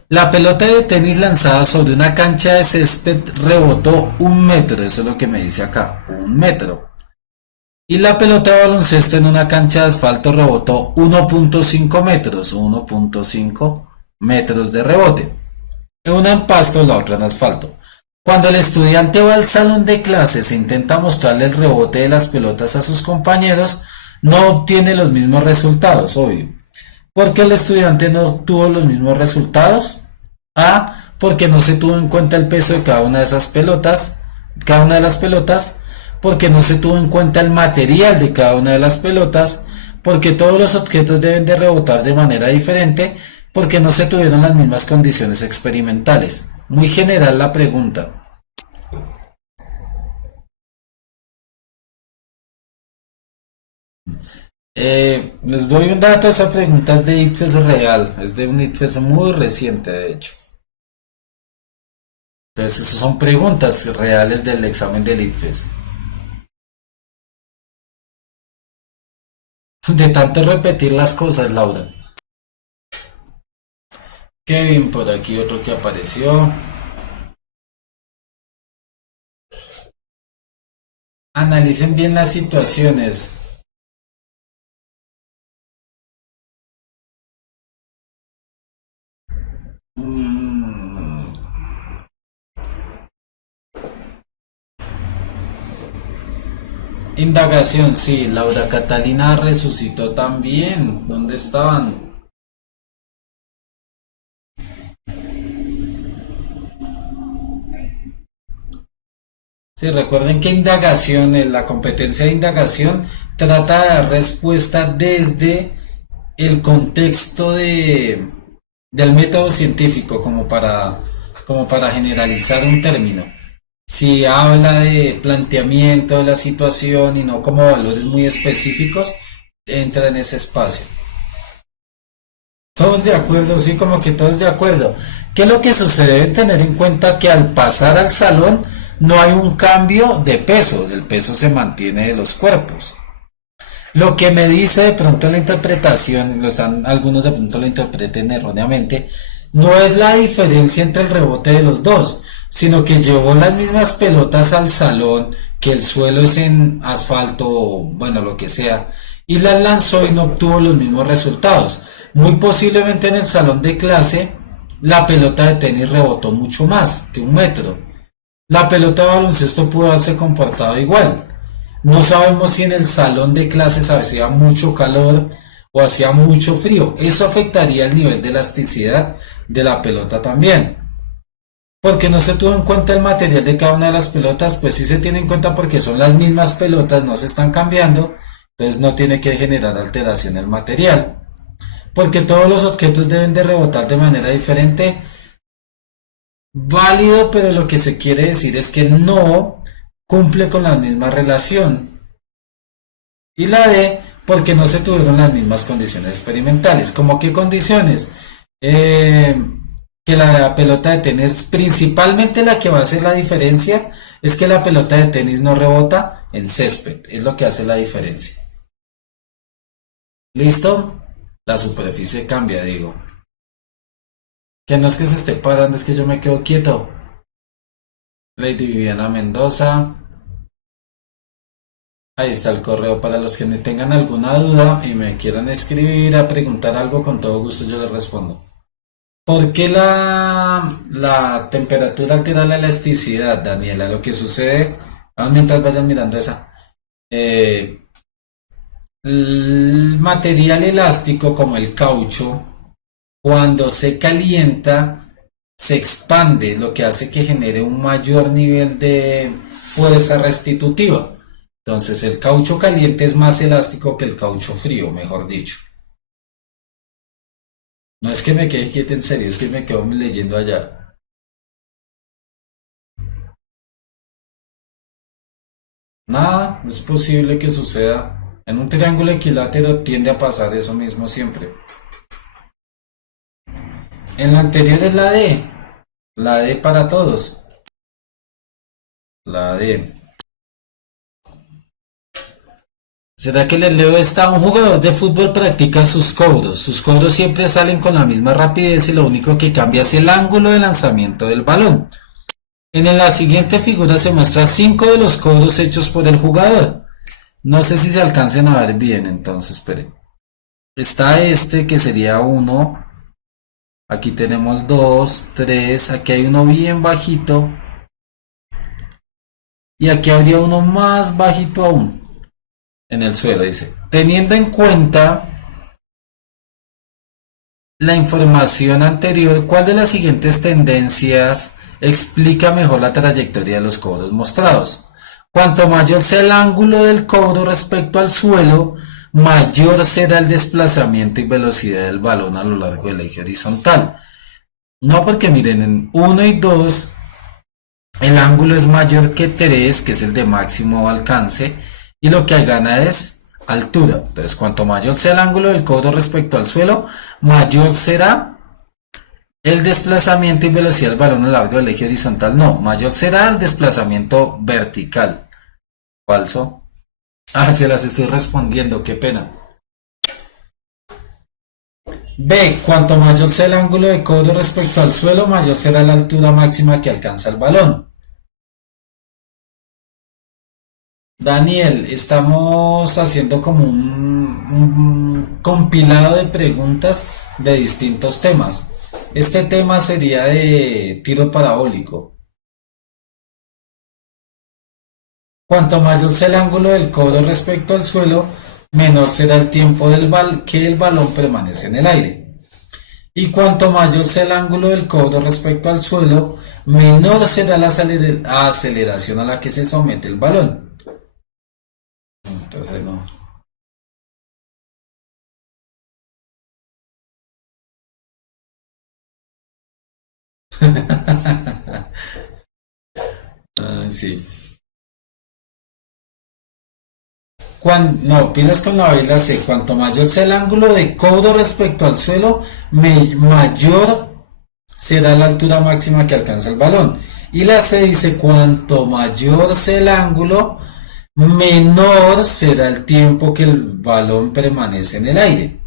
La pelota de tenis lanzada sobre una cancha de césped rebotó 1 metro, eso es lo que me dice acá, 1 metro. Y la pelota de baloncesto en una cancha de asfalto rebotó 1.5 metros, 1.5 metros de rebote. Una en pasto, la otra en asfalto. Cuando el estudiante va al salón de clases e intenta mostrarle el rebote de las pelotas a sus compañeros, no obtiene los mismos resultados, obvio. ¿Por qué el estudiante no obtuvo los mismos resultados? A, porque no se tuvo en cuenta el peso de cada una de esas pelotas, cada una de las pelotas, porque no se tuvo en cuenta el material de cada una de las pelotas, porque todos los objetos deben de rebotar de manera diferente, porque no se tuvieron las mismas condiciones experimentales. Muy general la pregunta. Les doy un dato, esa pregunta es de ITFES real, es de un ITFES muy reciente de hecho. Entonces, esas son preguntas reales del examen del ITFES. De tanto repetir las cosas, Laura. Kevin, por aquí otro que apareció. Analicen bien las situaciones. Mm, Indagación, sí, Laura Catalina resucitó también. ¿Dónde estaban? Sí, recuerden que indagación, la competencia de indagación trata de dar respuesta desde el contexto del método científico, como para generalizar un término. Si habla de planteamiento de la situación y no como valores muy específicos, entra en ese espacio. Todos de acuerdo, sí, como que todos de acuerdo. ¿Qué es lo que sucede? Deben tener en cuenta que al pasar al salón no hay un cambio de peso, el peso se mantiene de los cuerpos. Lo que me dice de pronto la interpretación, algunos de pronto lo interpreten erróneamente, no es la diferencia entre el rebote de los dos, sino que llevó las mismas pelotas al salón, que el suelo es en asfalto o bueno, lo que sea, y las lanzó y no obtuvo los mismos resultados. Muy posiblemente en el salón de clase la pelota de tenis rebotó mucho más que 1 metro. La pelota de baloncesto pudo haberse comportado igual. No sabemos si en el salón de clases hacía mucho calor o hacía mucho frío. Eso afectaría el nivel de elasticidad de la pelota también. Porque no se tuvo en cuenta el material de cada una de las pelotas, pues sí se tiene en cuenta porque son las mismas pelotas, no se están cambiando, entonces no tiene que generar alteración el material. Porque todos los objetos deben de rebotar de manera diferente. Válido, pero lo que se quiere decir es que no cumple con la misma relación. Y la D, porque no se tuvieron las mismas condiciones experimentales. ¿Cómo qué condiciones? Eh, que la pelota de tenis, principalmente la que va a hacer la diferencia, es que la pelota de tenis no rebota en césped. Es lo que hace la diferencia. ¿Listo? La superficie cambia, digo. Que no es que se esté parando, es que yo me quedo quieto. Lady Viviana Mendoza. Ahí está el correo para los que me tengan alguna duda y me quieran escribir a preguntar algo, con todo gusto yo les respondo. ¿Por qué la temperatura altera la elasticidad, Daniela? Lo que sucede, mientras vayan mirando esa, eh, el material elástico como el caucho, cuando se calienta, se expande, lo que hace que genere un mayor nivel de fuerza restitutiva. Entonces el caucho caliente es más elástico que el caucho frío, mejor dicho. No es que me quede quieto en serio, es que me quedo leyendo allá. Nada, es posible que suceda. En un triángulo equilátero tiende a pasar eso mismo siempre. En la anterior es la D. La D para todos. La D. ¿Será que les leo esta? Un jugador de fútbol practica sus cobros. Sus cobros siempre salen con la misma rapidez y lo único que cambia es el ángulo de lanzamiento del balón. En la siguiente figura se muestra 5 de los cobros hechos por el jugador. No sé si se alcancen a ver bien, entonces esperen. Está este que sería uno. Aquí tenemos 2, 3. Aquí hay uno bien bajito. Y aquí habría uno más bajito aún. En el suelo, dice. Teniendo en cuenta la información anterior, ¿cuál de las siguientes tendencias explica mejor la trayectoria de los cobros mostrados? Cuanto mayor sea el ángulo del cobro respecto al suelo, mayor será el desplazamiento y velocidad del balón a lo largo del eje horizontal. No, porque miren, en uno y 2 el ángulo es mayor que 3, que es el de máximo alcance, y lo que gana es altura. Entonces, cuanto mayor sea el ángulo del cobro respecto al suelo, mayor será el desplazamiento y velocidad del balón a lo largo del eje horizontal. No, mayor será el desplazamiento vertical. Falso. Ah, se las estoy respondiendo, qué pena. B. Cuanto mayor sea el ángulo de cobro respecto al suelo, mayor será la altura máxima que alcanza el balón. Daniel, estamos haciendo como un compilado de preguntas de distintos temas. Este tema sería de tiro parabólico. Cuanto mayor sea el ángulo del cobro respecto al suelo, menor será el tiempo que el balón permanece en el aire. Y cuanto mayor sea el ángulo del cobro respecto al suelo, menor será la aceleración a la que se somete el balón. Entonces no. Sí. No, pilas con la B y la C. Cuanto mayor sea el ángulo de cobro respecto al suelo, mayor será la altura máxima que alcanza el balón. Y la C dice, cuanto mayor sea el ángulo, menor será el tiempo que el balón permanece en el aire.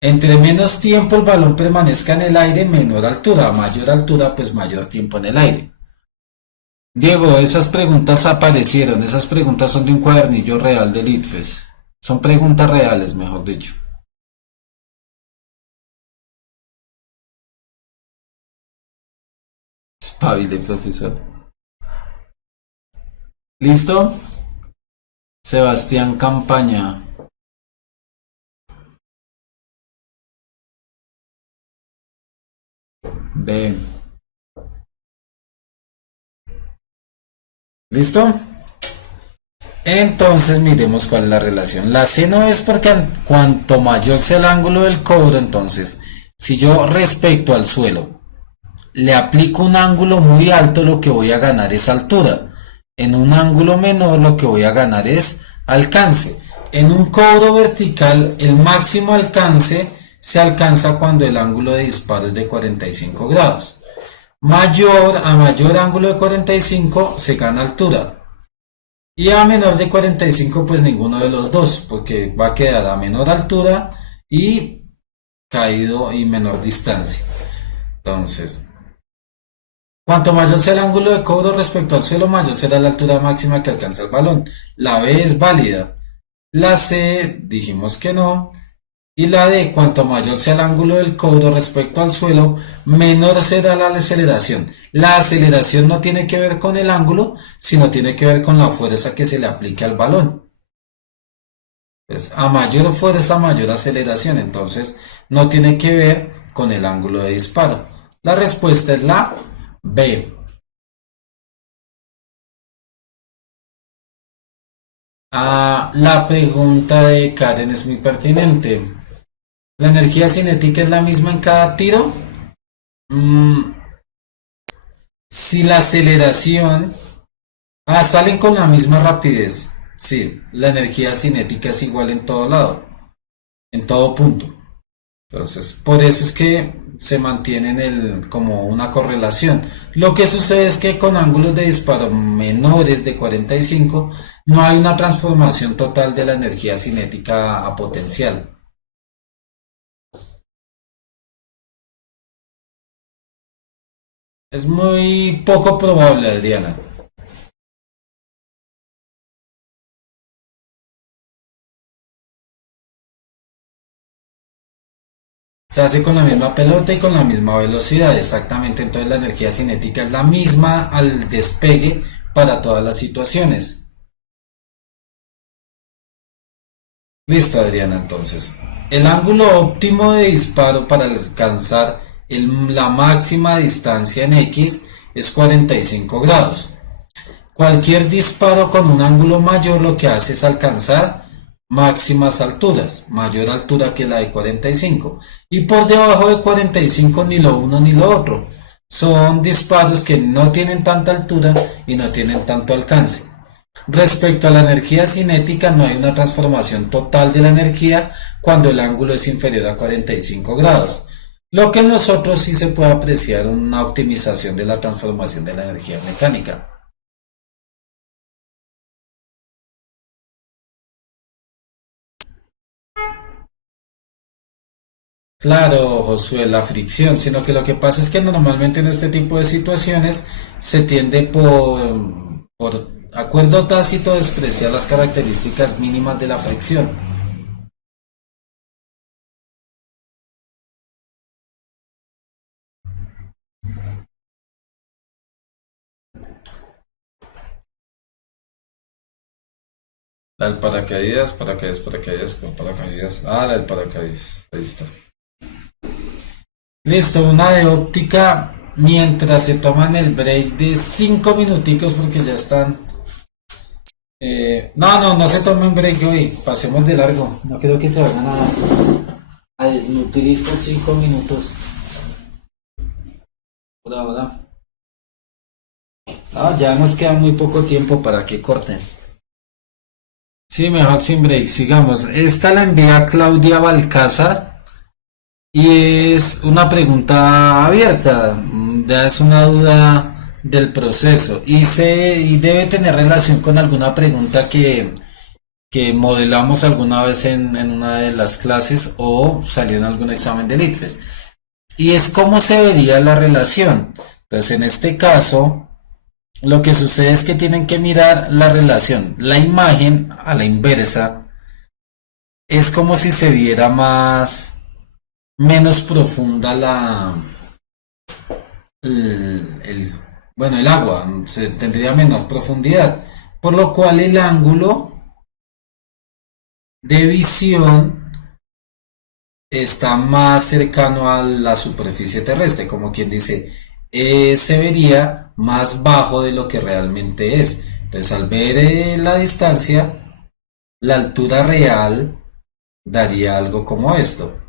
Entre menos tiempo el balón permanezca en el aire, menor altura. A mayor altura, pues mayor tiempo en el aire. Diego, esas preguntas aparecieron, esas preguntas son de un cuadernillo real del ITFES. Son preguntas reales, mejor dicho. Espabile, profesor. ¿Listo? Sebastián Campaña. B. ¿Listo? Entonces miremos cuál es la relación. La C no es porque cuanto mayor sea el ángulo del cobro, entonces, si yo respecto al suelo le aplico un ángulo muy alto, lo que voy a ganar es altura. En un ángulo menor, lo que voy a ganar es alcance. En un cobro vertical, el máximo alcance se alcanza cuando el ángulo de disparo es de 45 grados. A mayor ángulo de 45 se gana altura. Y a menor de 45 pues ninguno de los dos, porque va a quedar a menor altura y caído y menor distancia. Entonces, cuanto mayor sea el ángulo de cobro respecto al suelo, mayor será la altura máxima que alcanza el balón. La B es válida. La C dijimos que no. Y la D, cuanto mayor sea el ángulo del cobro respecto al suelo, menor será la aceleración. La aceleración no tiene que ver con el ángulo, sino tiene que ver con la fuerza que se le aplique al balón. Pues a mayor fuerza, mayor aceleración. Entonces, no tiene que ver con el ángulo de disparo. La respuesta es la B. La pregunta de Karen es muy pertinente. ¿La energía cinética es la misma en cada tiro? Mm, si la aceleración... salen con la misma rapidez. Sí, la energía cinética es igual en todo lado, en todo punto. Entonces, por eso es que se mantienen como una correlación. Lo que sucede es que con ángulos de disparo menores de 45 no hay una transformación total de la energía cinética a potencial. Es muy poco probable, Adriana. Se hace con la misma pelota y con la misma velocidad, exactamente. Entonces la energía cinética es la misma al despegue para todas las situaciones. Listo, Adriana, entonces. El ángulo óptimo de disparo para alcanzar la máxima distancia en X es 45 grados. Cualquier disparo con un ángulo mayor lo que hace es alcanzar máximas alturas, mayor altura que la de 45. Y por debajo de 45 ni lo uno ni lo otro. Son disparos que no tienen tanta altura y no tienen tanto alcance. Respecto a la energía cinética, no hay una transformación total de la energía cuando el ángulo es inferior a 45 grados. Lo que en nosotros sí se puede apreciar una optimización de la transformación de la energía mecánica. Claro, Josué, la fricción, sino que lo que pasa es que normalmente en este tipo de situaciones se tiende por acuerdo tácito a despreciar las características mínimas de la fricción. La del paracaídas, paracaídas, paracaídas, paracaídas. La del paracaídas. Ahí está. Listo, una de óptica mientras se toman el break de 5 minuticos porque ya están. No se tomen break hoy. Pasemos de largo. No creo que se vayan a desnutrir por 5 minutos. Hola, hola. Ya nos queda muy poco tiempo para que corten. Sí, mejor sin break. Sigamos. Esta la envía Claudia Balcázar y es una pregunta abierta. Ya es una duda del proceso y debe tener relación con alguna pregunta que modelamos alguna vez en una de las clases o salió en algún examen del ITFES. Y es cómo se vería la relación. Entonces, en este caso, lo que sucede es que tienen que mirar la relación. La imagen a la inversa es como si se viera menos profunda el, bueno, el agua, se tendría menor profundidad, por lo cual el ángulo de visión está más cercano a la superficie terrestre, como quien dice, se vería más bajo de lo que realmente es. Entonces, al ver la distancia, la altura real daría algo como esto.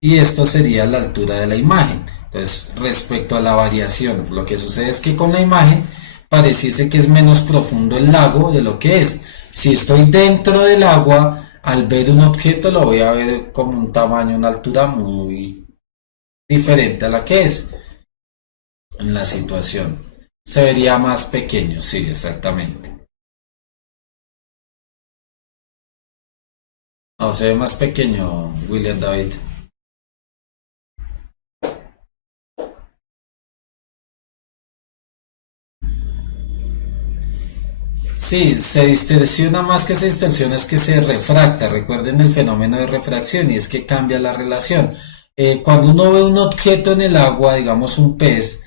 Y esto sería la altura de la imagen. Entonces, respecto a la variación, lo que sucede es que con la imagen pareciese que es menos profundo el lago de lo que es. Si estoy dentro del agua, al ver un objeto lo voy a ver como un tamaño, una altura muy diferente a la que es en la situación. Se vería más pequeño, sí, exactamente. No, se ve más pequeño, William David. Sí, se distorsiona más que se distorsiona, es que se refracta. Recuerden el fenómeno de refracción y es que cambia la relación. Cuando uno ve un objeto en el agua, digamos un pez,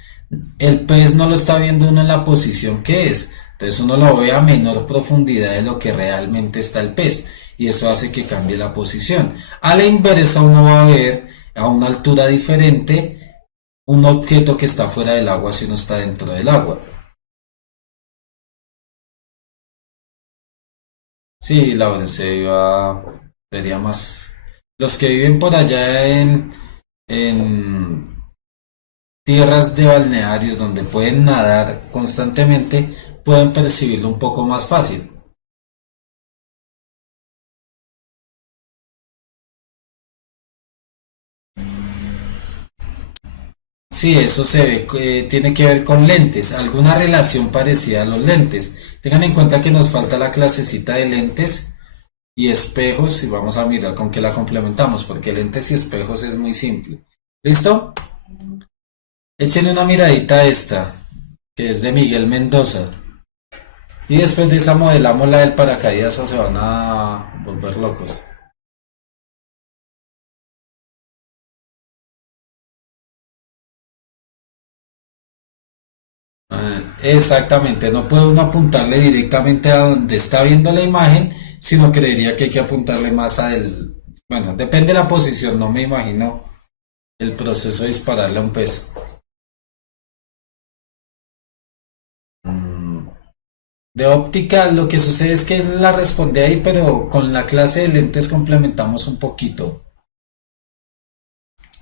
el pez no lo está viendo uno en la posición que es. Entonces uno lo ve a menor profundidad de lo que realmente está el pez y eso hace que cambie la posición. A la inversa uno va a ver a una altura diferente un objeto que está fuera del agua si uno está dentro del agua. Sí, Laura, se iba, sería más. Los que viven por allá en tierras de balnearios donde pueden nadar constantemente, pueden percibirlo un poco más fácil. Sí, eso se ve, tiene que ver con lentes, alguna relación parecida a los lentes. Tengan en cuenta que nos falta la clasecita de lentes y espejos y vamos a mirar con qué la complementamos, porque lentes y espejos es muy simple. ¿Listo? Échenle una miradita a esta, que es de Miguel Mendoza. Y después de esa modelamos la del paracaídas o se van a volver locos. Exactamente, no puede uno apuntarle directamente a donde está viendo la imagen, sino creería que hay que apuntarle más a el... Bueno, depende de la posición, no me imagino el proceso de dispararle a un pez. De óptica, lo que sucede es que la responde ahí, pero con la clase de lentes complementamos un poquito.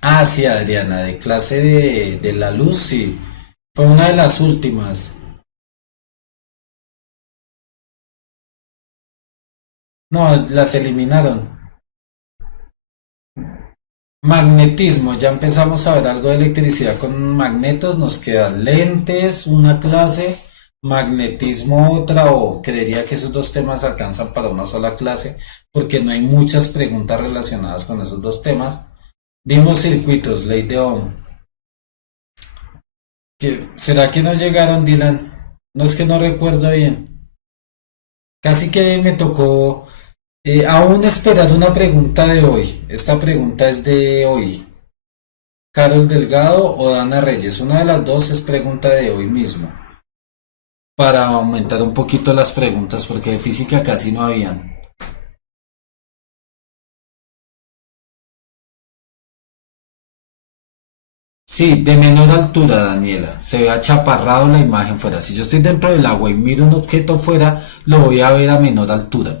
Ah, sí, Adriana, de clase de la luz, sí. Fue una de las últimas. No, las eliminaron. Magnetismo, ya empezamos a ver algo de electricidad con magnetos, nos quedan lentes, una clase, magnetismo otra, o creería que esos dos temas alcanzan para una sola clase, porque no hay muchas preguntas relacionadas con esos dos temas. Vimos circuitos, ley de Ohm. ¿Será que no llegaron, Dylan? No es que no recuerdo bien. Casi que me tocó aún esperar una pregunta de hoy. Esta pregunta es de hoy. Carol Delgado o Dana Reyes. Una de las dos es pregunta de hoy mismo. Para aumentar un poquito las preguntas, porque de física casi no habían. Sí, de menor altura, Daniela. Se ve achaparrado la imagen fuera. Si yo estoy dentro del agua y miro un objeto fuera, lo voy a ver a menor altura.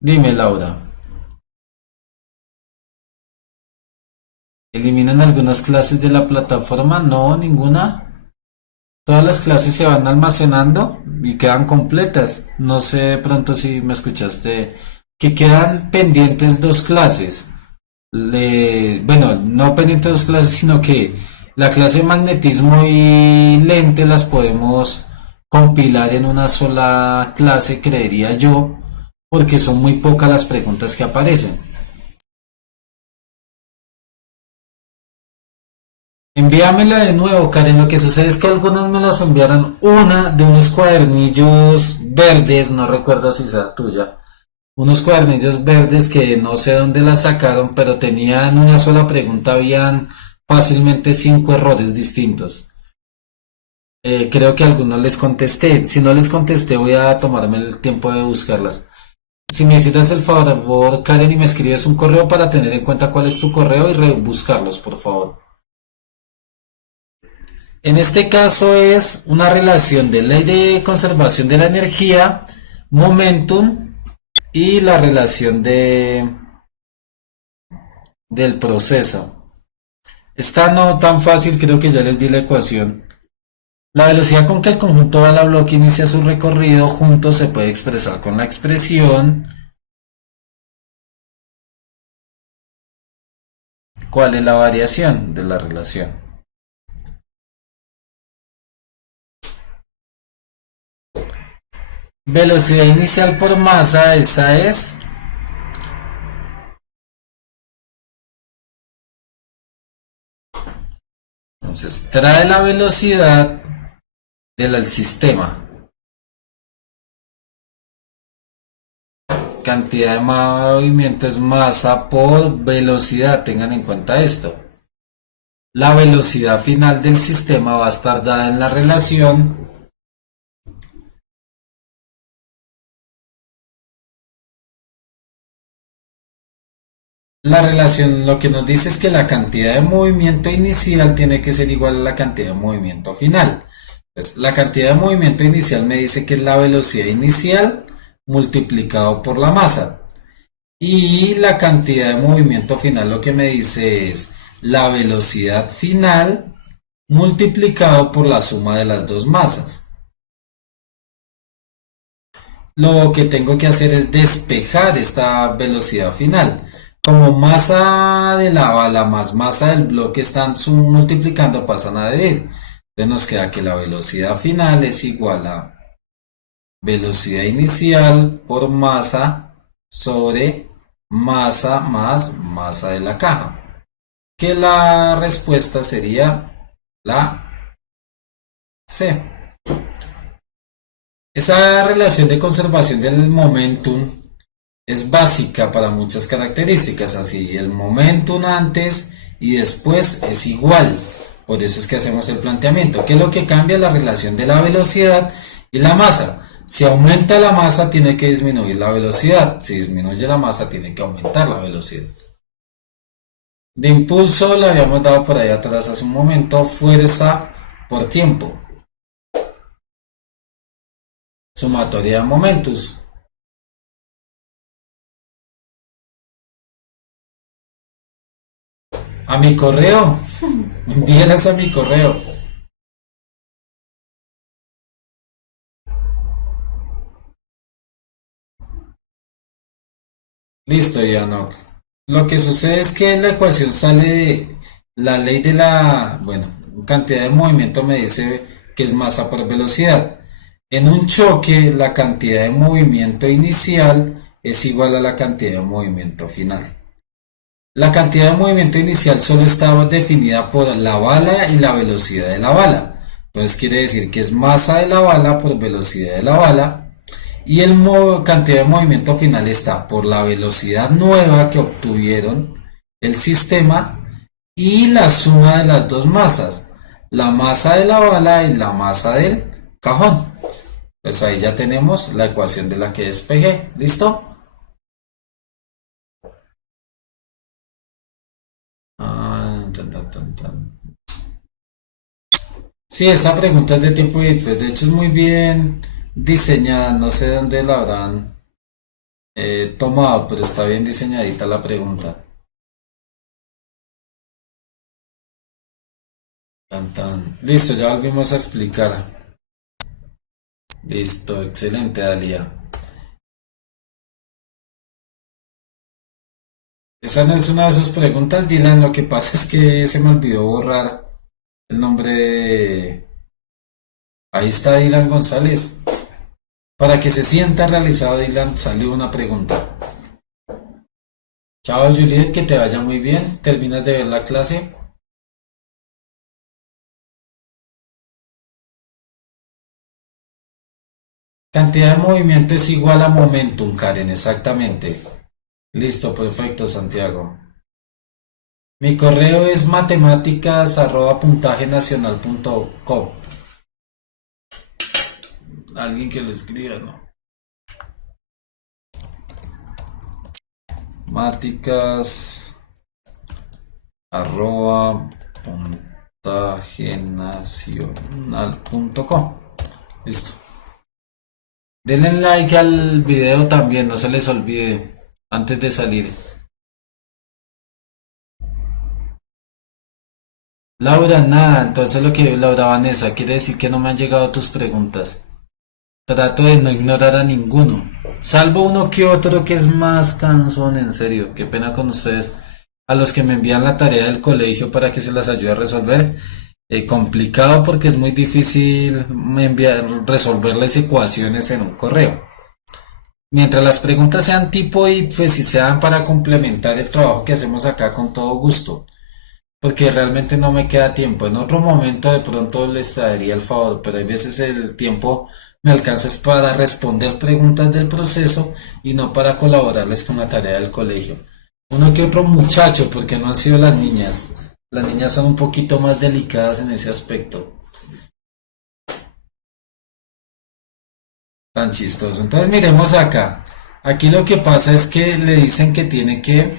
Dime, Laura. ¿Eliminan algunas clases de la plataforma? No, ninguna. Todas las clases se van almacenando y quedan completas. No sé de pronto si me escuchaste. Que quedan pendientes dos clases. Bueno, no pendientes dos clases, sino que la clase de magnetismo y lente las podemos compilar en una sola clase, creería yo, porque son muy pocas las preguntas que aparecen. Envíamela de nuevo, Karen. Lo que sucede es que algunas me las enviaron una de unos cuadernillos verdes, no recuerdo si sea tuya. Unos cuadernillos verdes que no sé dónde la sacaron, pero tenían una sola pregunta, habían fácilmente cinco errores distintos. Creo que a algunos les contesté. Si no les contesté, voy a tomarme el tiempo de buscarlas. Si me hicieras el favor, Karen, y me escribes un correo para tener en cuenta cuál es tu correo y rebuscarlos, por favor. En este caso es una relación de ley de conservación de la energía, momentum y la relación del proceso. Esta no tan fácil, creo que ya les di la ecuación. La velocidad con que el conjunto de la bloque inicia su recorrido junto se puede expresar con la expresión. ¿Cuál es la variación de la relación? Velocidad inicial por masa, esa es. Entonces, trae la velocidad del sistema. Cantidad de movimiento es masa por velocidad, tengan en cuenta esto. La velocidad final del sistema va a estar dada en la relación La relación lo que nos dice es que la cantidad de movimiento inicial tiene que ser igual a la cantidad de movimiento final. Pues la cantidad de movimiento inicial me dice que es la velocidad inicial multiplicado por la masa. Y la cantidad de movimiento final lo que me dice es la velocidad final multiplicado por la suma de las dos masas. Lo que tengo que hacer es despejar esta velocidad final. Como masa de la bala más masa del bloque están multiplicando, pasan a adherir. Entonces nos queda que la velocidad final es igual a velocidad inicial por masa sobre masa más masa de la caja. Que la respuesta sería la C. Esa relación de conservación del momentum es básica para muchas características, así el momentum antes y después es igual. Por eso es que hacemos el planteamiento. ¿Qué es lo que cambia? La relación de la velocidad y la masa. Si aumenta la masa, tiene que disminuir la velocidad. Si disminuye la masa, tiene que aumentar la velocidad. De impulso le habíamos dado por ahí atrás hace un momento, fuerza por tiempo. Sumatoria de momentos. A mi correo. Envíelas a mi correo. Listo, Yanok. Lo que sucede es que la ecuación sale de la ley de la, bueno, cantidad de movimiento me dice que es masa por velocidad. En un choque, la cantidad de movimiento inicial es igual a la cantidad de movimiento final. La cantidad de movimiento inicial solo estaba definida por la bala y la velocidad de la bala. Entonces quiere decir que es masa de la bala por velocidad de la bala. Y el cantidad de movimiento final está por la velocidad nueva que obtuvieron el sistema y la suma de las dos masas. La masa de la bala y la masa del cajón. Pues ahí ya tenemos la ecuación de la que despejé. ¿Listo? Sí, esta pregunta es de tipo y pues de hecho es muy bien diseñada. No sé dónde la habrán tomado, pero está bien diseñadita la pregunta. Tan, tan. Listo, ya volvimos a explicar. Listo, excelente, Dalia. Esa no es una de sus preguntas, Dylan. Lo que pasa es que se me olvidó borrar el nombre de... Ahí está Dylan González. Para que se sienta realizado, Dylan, salió una pregunta. Chao, Juliet, que te vaya muy bien. ¿Terminas de ver la clase? Cantidad de movimiento es igual a momentum, Karen, exactamente. Listo, perfecto, Santiago. Mi correo es matemáticas@puntajenacional.com. Alguien que lo escriba, ¿no? Matemáticas@puntajenacional.com. Listo. Denle like al video también, no se les olvide antes de salir. Laura, nada, entonces lo que Laura Vanessa quiere decir que no me han llegado tus preguntas. Trato de no ignorar a ninguno, salvo uno que otro que es más cansón, en serio, qué pena con ustedes. A los que me envían la tarea del colegio para que se las ayude a resolver, complicado porque es muy difícil resolverles ecuaciones en un correo. Mientras las preguntas sean tipo y pues si sean para complementar el trabajo que hacemos acá con todo gusto, porque realmente no me queda tiempo. En otro momento de pronto les traería el favor, pero hay veces el tiempo me alcanza es para responder preguntas del proceso y no para colaborarles con la tarea del colegio. Uno que otro muchacho, porque no han sido las niñas. Las niñas son un poquito más delicadas en ese aspecto. Tan chistoso. Entonces miremos acá. Aquí lo que pasa es que le dicen que tiene que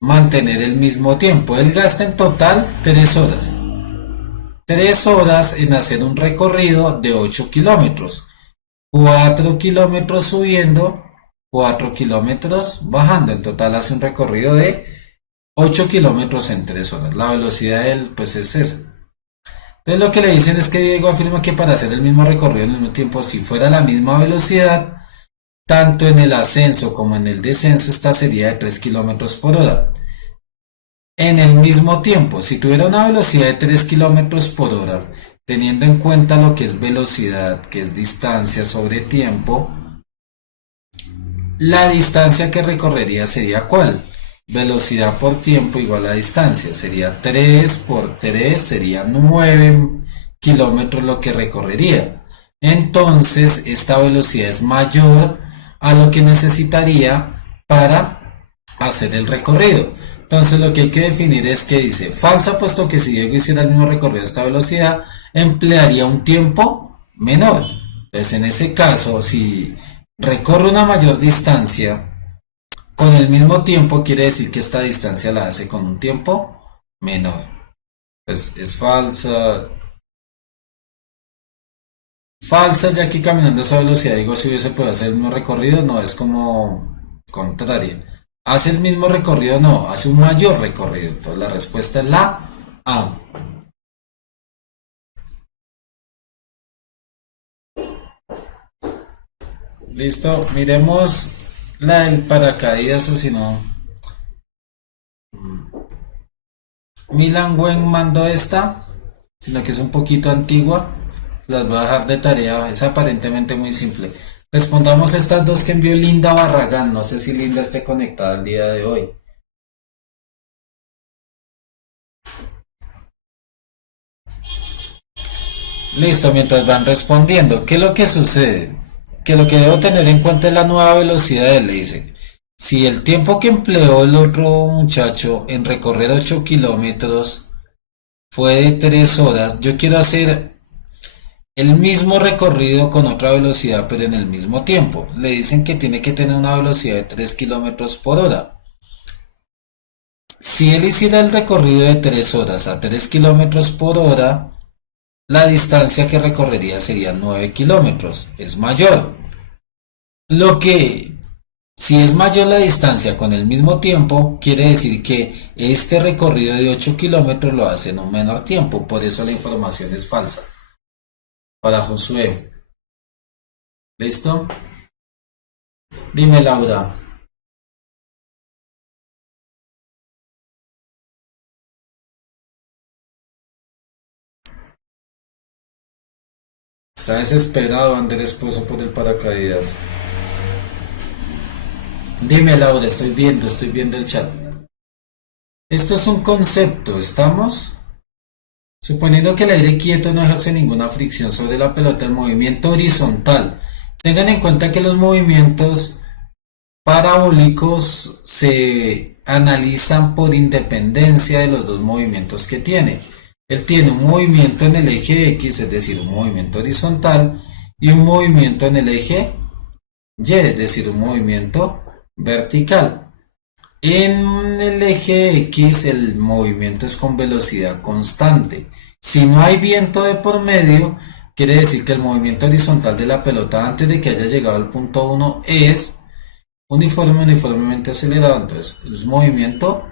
mantener el mismo tiempo. Él gasta en total 3 horas. 3 horas en hacer un recorrido de 8 kilómetros. 4 kilómetros subiendo, 4 kilómetros bajando. En total hace un recorrido de 8 kilómetros en 3 horas. La velocidad de él, pues es esa. Entonces lo que le dicen es que Diego afirma que para hacer el mismo recorrido en el mismo tiempo, si fuera la misma velocidad, tanto en el ascenso como en el descenso, esta sería de 3 kilómetros por hora. En el mismo tiempo, si tuviera una velocidad de 3 kilómetros por hora, teniendo en cuenta lo que es velocidad, que es distancia sobre tiempo, la distancia que recorrería sería ¿cuál? Velocidad por tiempo igual a distancia. Sería 3 por 3, sería 9 kilómetros lo que recorrería. Entonces, esta velocidad es mayor a lo que necesitaría para hacer el recorrido. Entonces, lo que hay que definir es que dice falsa, puesto que si Diego hiciera el mismo recorrido a esta velocidad, emplearía un tiempo menor. Entonces, en ese caso, si recorre una mayor distancia con el mismo tiempo, quiere decir que esta distancia la hace con un tiempo menor. Pues es falsa. Falsa, ya que caminando a esa velocidad, digo, si hubiese podido hacer el mismo recorrido, no, es como contraria. ¿Hace el mismo recorrido? No, hace un mayor recorrido. Entonces la respuesta es la A. Listo, miremos la del paracaídas o si no. Milan Wen mandó esta, sino que es un poquito antigua. Las voy a dejar de tarea, es aparentemente muy simple. Respondamos estas dos que envió Linda Barragán. No sé si Linda esté conectada el día de hoy. Listo, mientras van respondiendo, ¿qué es lo que sucede? Que lo que debo tener en cuenta es la nueva velocidad de él, le dice. Si el tiempo que empleó el otro muchacho en recorrer 8 kilómetros fue de 3 horas, yo quiero hacer el mismo recorrido con otra velocidad, pero en el mismo tiempo. Le dicen que tiene que tener una velocidad de 3 kilómetros por hora. Si él hiciera el recorrido de 3 horas a 3 kilómetros por hora, la distancia que recorrería sería 9 kilómetros. Es mayor. Lo que, si es mayor la distancia con el mismo tiempo, quiere decir que este recorrido de 8 kilómetros lo hace en un menor tiempo. Por eso la información es falsa. Para Josué. ¿Listo? Dime, Laura. Está desesperado Andrés Pozo por el paracaídas. Dime, Laura, estoy viendo el chat. Esto es un concepto, ¿estamos? Suponiendo que el aire quieto no ejerce ninguna fricción sobre la pelota, el movimiento horizontal. Tengan en cuenta que los movimientos parabólicos se analizan por independencia de los dos movimientos que tiene. Él tiene un movimiento en el eje X, es decir, un movimiento horizontal, y un movimiento en el eje Y, es decir, un movimiento vertical. En el eje X el movimiento es con velocidad constante. Si no hay viento de por medio, quiere decir que el movimiento horizontal de la pelota antes de que haya llegado al punto 1 es uniformemente acelerado. Entonces es movimiento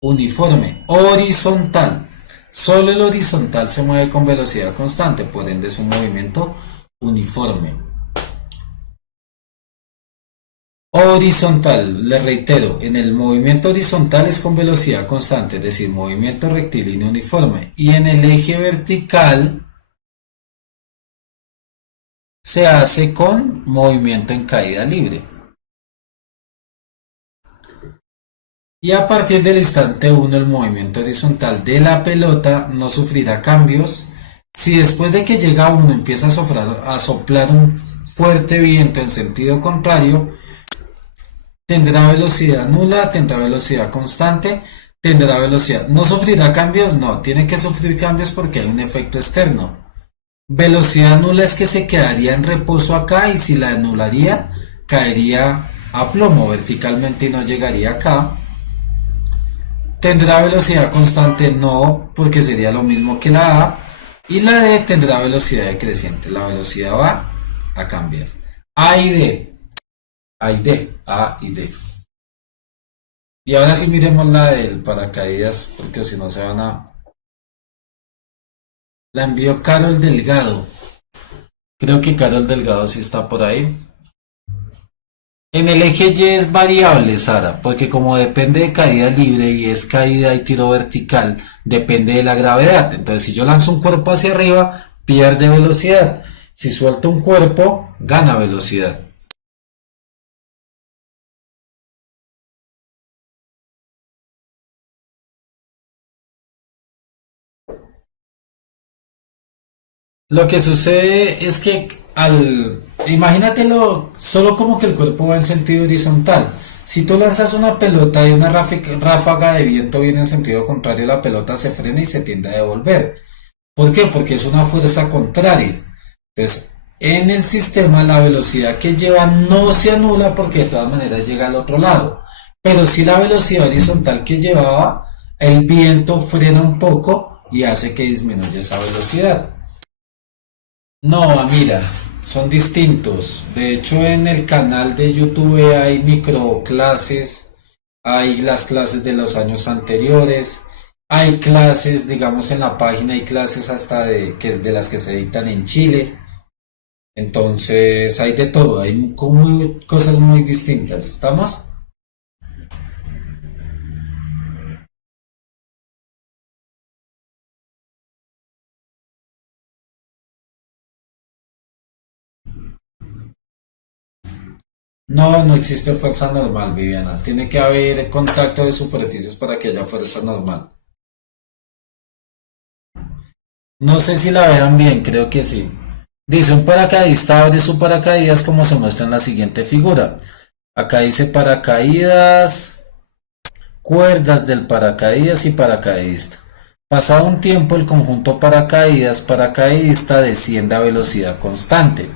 uniforme, horizontal. Solo el horizontal se mueve con velocidad constante, por ende es un movimiento uniforme. Horizontal, le reitero, en el movimiento horizontal es con velocidad constante, es decir, movimiento rectilíneo uniforme. Y en el eje vertical se hace con movimiento en caída libre. Y a partir del instante 1 el movimiento horizontal de la pelota no sufrirá cambios. Si después de que llega 1 empieza a soplar un fuerte viento en sentido contrario, tendrá velocidad nula, tendrá velocidad constante, tendrá velocidad. ¿No sufrirá cambios? No, tiene que sufrir cambios porque hay un efecto externo. Velocidad nula es que se quedaría en reposo acá y si la anularía caería a plomo verticalmente y no llegaría acá. ¿Tendrá velocidad constante? No, porque sería lo mismo que la A. Y la D tendrá velocidad decreciente. La velocidad va a cambiar. A y D. A y D. A y D. Y ahora sí miremos la del paracaídas, porque si no se van a... La envió Carol Delgado. Creo que Carol Delgado sí está por ahí. En el eje Y es variable, Sara, porque como depende de caída libre y es caída y tiro vertical, depende de la gravedad. Entonces, si yo lanzo un cuerpo hacia arriba, pierde velocidad. Si suelto un cuerpo, gana velocidad. Lo que sucede es que imagínatelo solo como que el cuerpo va en sentido horizontal. Si tú lanzas una pelota y una ráfaga de viento viene en sentido contrario, la pelota se frena y se tiende a devolver. ¿Por qué? Porque es una fuerza contraria. Entonces, en el sistema la velocidad que lleva no se anula porque de todas maneras llega al otro lado. Pero si la velocidad horizontal que llevaba, el viento frena un poco y hace que disminuya esa velocidad. No, mira, son distintos. De hecho, en el canal de YouTube hay micro clases, hay las clases de los años anteriores, hay clases, digamos, en la página hay clases hasta de las que se dictan en Chile. Entonces, hay de todo, hay cosas muy distintas. ¿Estamos? No, no existe fuerza normal, Viviana. Tiene que haber contacto de superficies para que haya fuerza normal. No sé si la vean bien, creo que sí. Dice un paracaidista abre su paracaídas como se muestra en la siguiente figura. Acá dice paracaídas, cuerdas del paracaídas y paracaidista. Pasado un tiempo el conjunto paracaidista desciende a velocidad constante.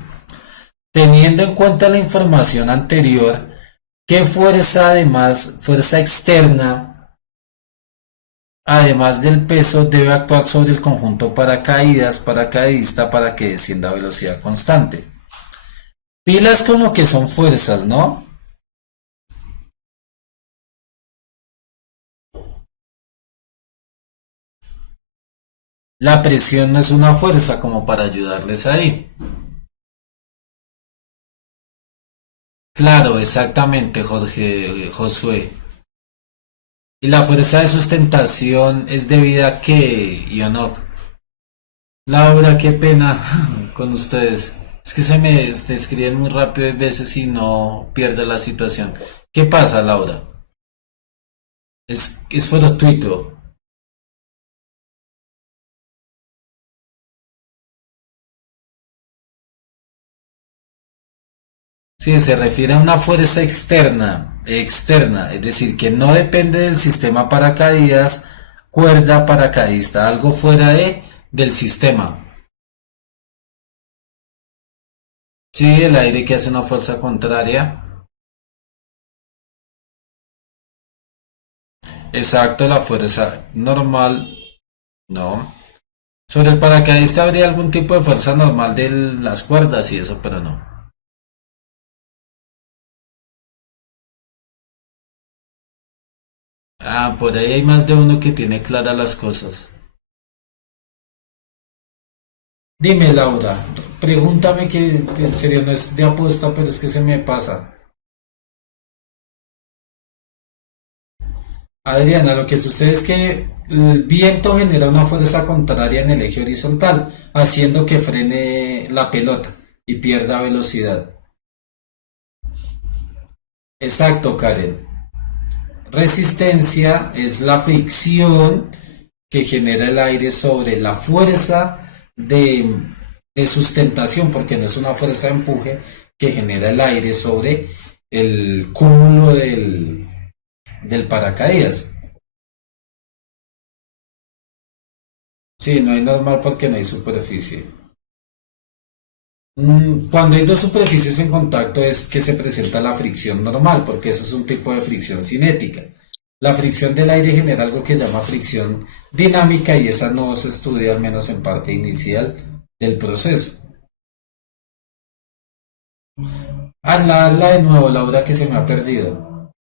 Teniendo en cuenta la información anterior, ¿qué fuerza además, fuerza externa, además del peso, debe actuar sobre el conjunto paracaidista para que descienda a velocidad constante? Pilas con lo que son fuerzas, ¿no? La presión no es una fuerza como para ayudarles ahí. Claro, exactamente, Jorge, Josué. Y la fuerza de sustentación es debida a que, Ionok. Laura, qué pena con ustedes. Es que se escriben muy rápido a veces y no pierde la situación. ¿Qué pasa, Laura? Es fortuito. Sí, se refiere a una fuerza externa, es decir, que no depende del sistema paracaídas, cuerda paracaidista, algo fuera del sistema. Sí, el aire que hace una fuerza contraria. Exacto, la fuerza normal, no. Sobre el paracaidista habría algún tipo de fuerza normal de las cuerdas y eso, pero no. Ah, por ahí hay más de uno que tiene claras las cosas. Dime, Laura, pregúntame que en serio no es de apuesta, pero es que se me pasa. Adriana, lo que sucede es que el viento genera una fuerza contraria en el eje horizontal, haciendo que frene la pelota y pierda velocidad. Exacto, Karen. Resistencia es la fricción que genera el aire sobre la fuerza de sustentación, porque no es una fuerza de empuje que genera el aire sobre el cúmulo del paracaídas. Sí, no hay normal porque no hay superficie. Cuando hay dos superficies en contacto es que se presenta la fricción normal, porque eso es un tipo de fricción cinética. La fricción del aire genera algo que se llama fricción dinámica y esa no se estudia al menos en parte inicial del proceso. Hazla de nuevo, Laura, que se me ha perdido.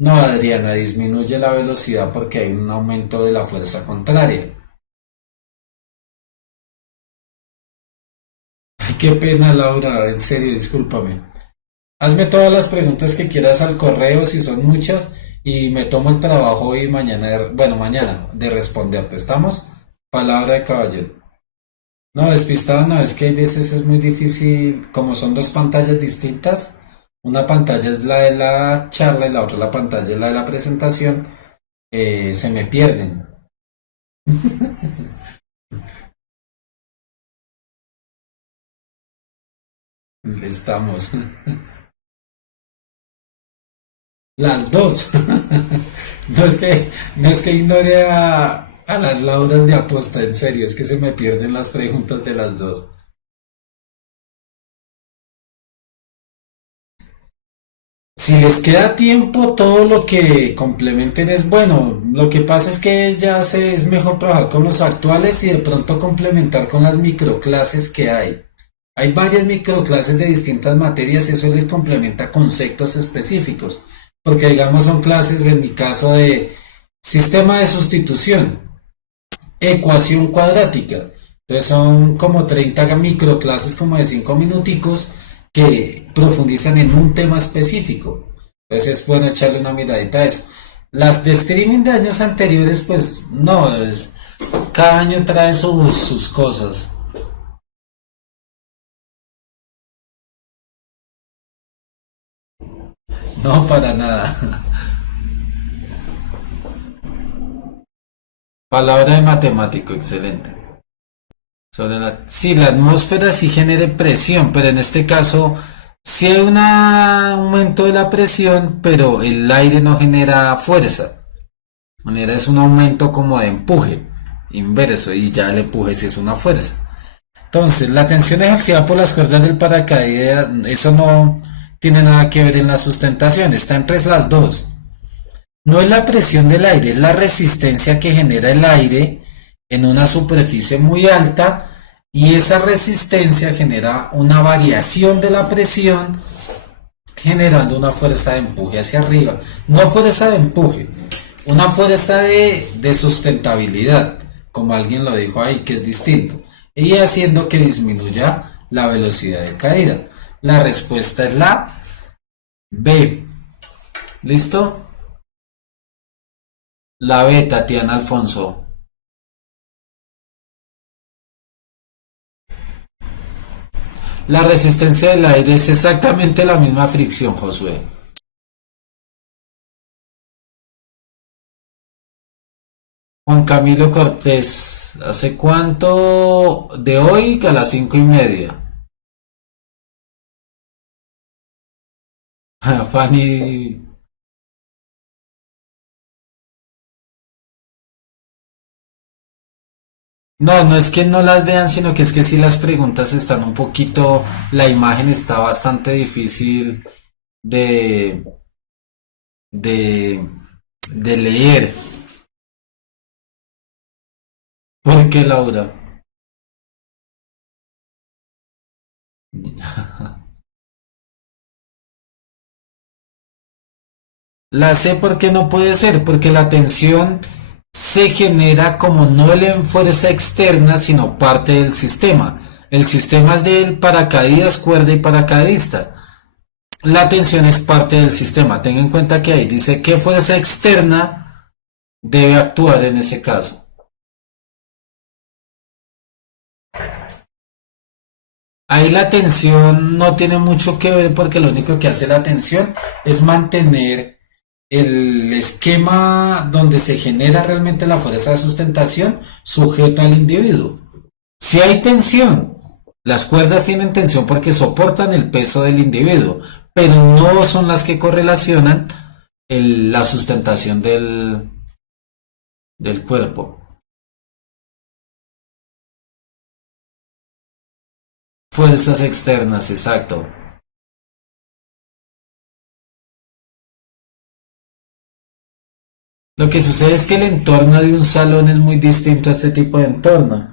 No, Adriana, disminuye la velocidad porque hay un aumento de la fuerza contraria. Ay, qué pena, Laura, en serio, discúlpame. Hazme todas las preguntas que quieras al correo, si son muchas, y me tomo el trabajo hoy y mañana, bueno, mañana, de responderte. ¿Estamos? Palabra de caballero. No, despistado no, es que hay veces es muy difícil, como son dos pantallas distintas, una pantalla es la de la charla y la otra la pantalla es la de la presentación, se me pierden. Estamos. Las dos. No es que ignore a las Lauras de aposta, en serio, es que se me pierden las preguntas de las dos. Si les queda tiempo, todo lo que complementen es bueno. Lo que pasa es que es mejor trabajar con los actuales y de pronto complementar con las microclases que hay. Hay varias microclases de distintas materias y eso les complementa conceptos específicos. Porque digamos son clases, en mi caso, de sistema de sustitución, ecuación cuadrática. Entonces son como 30 microclases como de 5 minuticos que profundizan en un tema específico. Entonces es bueno echarle una miradita a eso. Las de streaming de años anteriores, pues no, cada año trae sus cosas. No, para nada. Palabra de matemático, excelente. Sí, la atmósfera sí genera presión, pero en este caso sí hay un aumento de la presión, pero el aire no genera fuerza. Manera es un aumento como de empuje inverso y ya el empuje sí es una fuerza. Entonces, la tensión ejercida por las cuerdas del paracaídas, eso no tiene nada que ver en la sustentación, está entre las dos. No es la presión del aire, es la resistencia que genera el aire en una superficie muy alta y esa resistencia genera una variación de la presión generando una fuerza de empuje hacia arriba. No fuerza de empuje, una fuerza de sustentabilidad, como alguien lo dijo ahí, que es distinto, y haciendo que disminuya la velocidad de caída. La respuesta es la B. ¿Listo? La B, Tatiana Alfonso. La resistencia del aire es exactamente la misma fricción, Josué. Juan Camilo Cortés, ¿hace cuánto de hoy? A las 5:30. Fanny. No, no es que no las vean, sino que es que si las preguntas están un poquito, la imagen está bastante difícil de, de, de leer. ¿Por qué, Laura? La sé porque no puede ser, porque la tensión se genera como no en fuerza externa, sino parte del sistema. El sistema es del paracaídas, cuerda y paracaidista. La tensión es parte del sistema. Ten en cuenta que ahí dice qué fuerza externa debe actuar en ese caso. Ahí la tensión no tiene mucho que ver porque lo único que hace la tensión es mantener el esquema donde se genera realmente la fuerza de sustentación sujeta al individuo. Si hay tensión, las cuerdas tienen tensión porque soportan el peso del individuo, pero no son las que correlacionan la sustentación del cuerpo. Fuerzas externas, exacto. Lo que sucede es que el entorno de un salón es muy distinto a este tipo de entorno.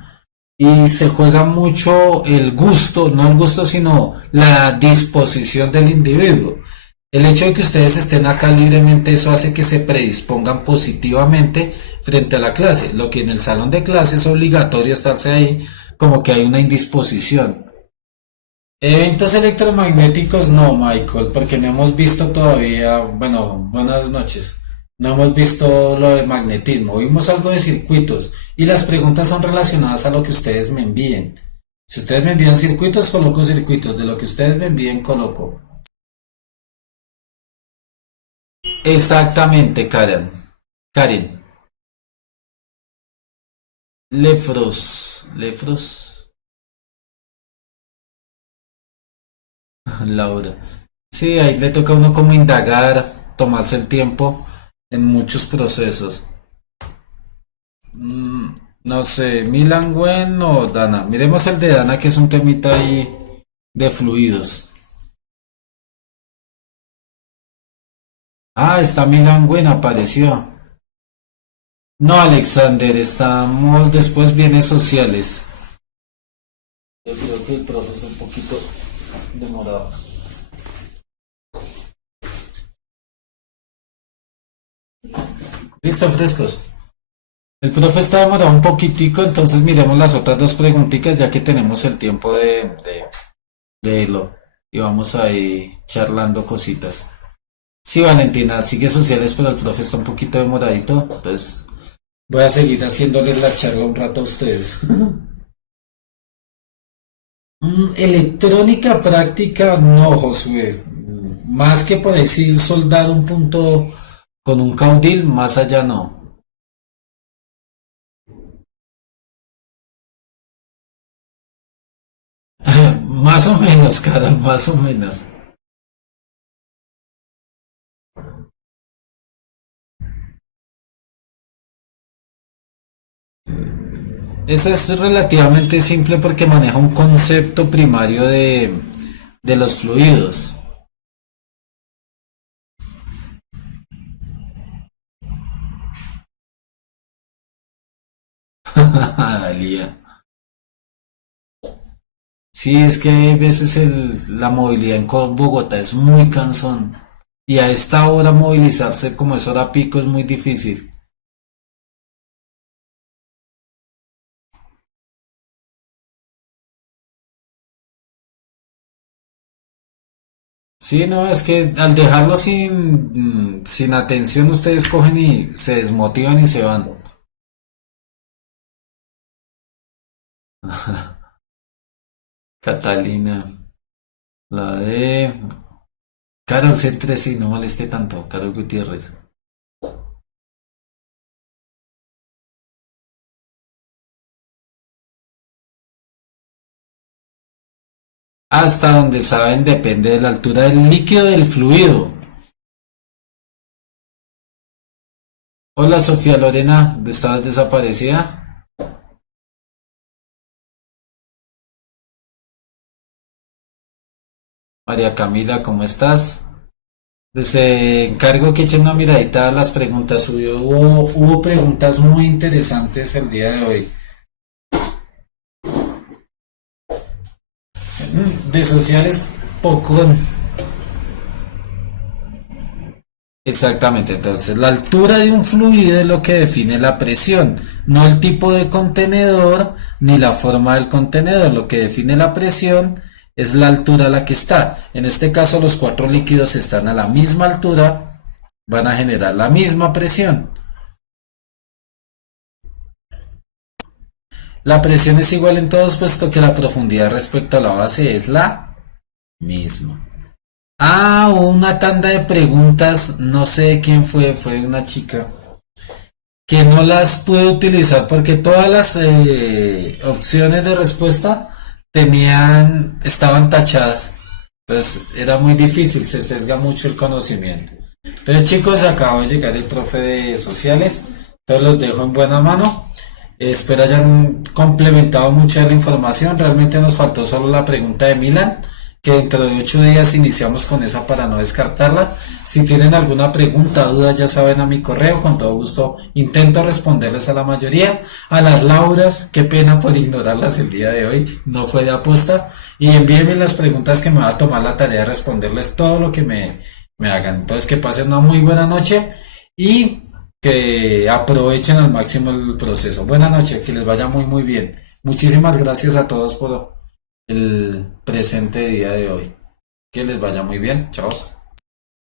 Y se juega mucho el gusto, no el gusto, sino la disposición del individuo. El hecho de que ustedes estén acá libremente, eso hace que se predispongan positivamente frente a la clase. Lo que en el salón de clases es obligatorio estarse ahí, como que hay una indisposición. Eventos electromagnéticos no, Michael, porque no hemos visto todavía, bueno, buenas noches, no hemos visto lo de magnetismo, vimos algo de circuitos y las preguntas son relacionadas a lo que ustedes me envíen. Si ustedes me envían circuitos, coloco circuitos, de lo que ustedes me envíen, coloco. Exactamente, Karen. Karen. Lefros, Laura. Sí, ahí le toca a uno como indagar, tomarse el tiempo en muchos procesos. Mm, no sé, Milan Gwen o Dana. Miremos el de Dana, que es un temita ahí de fluidos. Ah, está Milan Gwen, apareció. No, Alexander, estamos después bienes sociales. Yo creo que el profe es un poquito demorado. Listo, frescos. El profe está demorado un poquitico, entonces miremos las otras dos preguntitas ya que tenemos el tiempo de lo. Y vamos ahí charlando cositas. Sí, Valentina, sigue sociales, pero el profe está un poquito demoradito, entonces voy a seguir haciéndoles la charla un rato a ustedes. Electrónica práctica, no, Josué. Más que por decir soldar un punto con un caudil, más allá no. Más o menos, cara, más o menos. Esa es relativamente simple porque maneja un concepto primario de los fluidos. Dalía. Sí, es que hay veces la movilidad en Bogotá es muy cansón. Y a esta hora movilizarse como es hora pico es muy difícil. Sí, no, es que al dejarlo sin atención ustedes cogen y se desmotivan y se van. Catalina, la de Carol C13, no moleste tanto, Carol Gutiérrez. Hasta donde saben depende de la altura del líquido del fluido. Hola Sofía Lorena, ¿estabas desaparecida? María Camila, ¿cómo estás? Les encargo que echen una miradita a las preguntas. Hubo preguntas muy interesantes el día de hoy. De sociales, poco. Exactamente, entonces la altura de un fluido es lo que define la presión, no el tipo de contenedor ni la forma del contenedor. Lo que define la presión es la altura a la que está. En este caso los cuatro líquidos están a la misma altura, van a generar la misma presión. La presión es igual en todos puesto que la profundidad respecto a la base es la misma. Ah, hubo una tanda de preguntas, no sé de quién fue una chica, que no las pude utilizar porque todas las opciones de respuesta estaban tachadas. Entonces era muy difícil, se sesga mucho el conocimiento. Entonces chicos, acabo de llegar el profe de sociales, entonces los dejo en buena mano. Espero hayan complementado mucha de la información. Realmente nos faltó solo la pregunta de Milan, que dentro de 8 días iniciamos con esa para no descartarla. Si tienen alguna pregunta, duda, ya saben, a mi correo, con todo gusto intento responderles a la mayoría. A las Lauras, qué pena por ignorarlas el día de hoy, no fue de aposta. Y envíenme las preguntas que me va a tomar la tarea de responderles todo lo que me hagan. Entonces, que pasen una muy buena noche y que aprovechen al máximo el proceso. Buena noche, que les vaya muy muy bien. Muchísimas gracias a todos por el presente día de hoy. Que les vaya muy bien. Chao.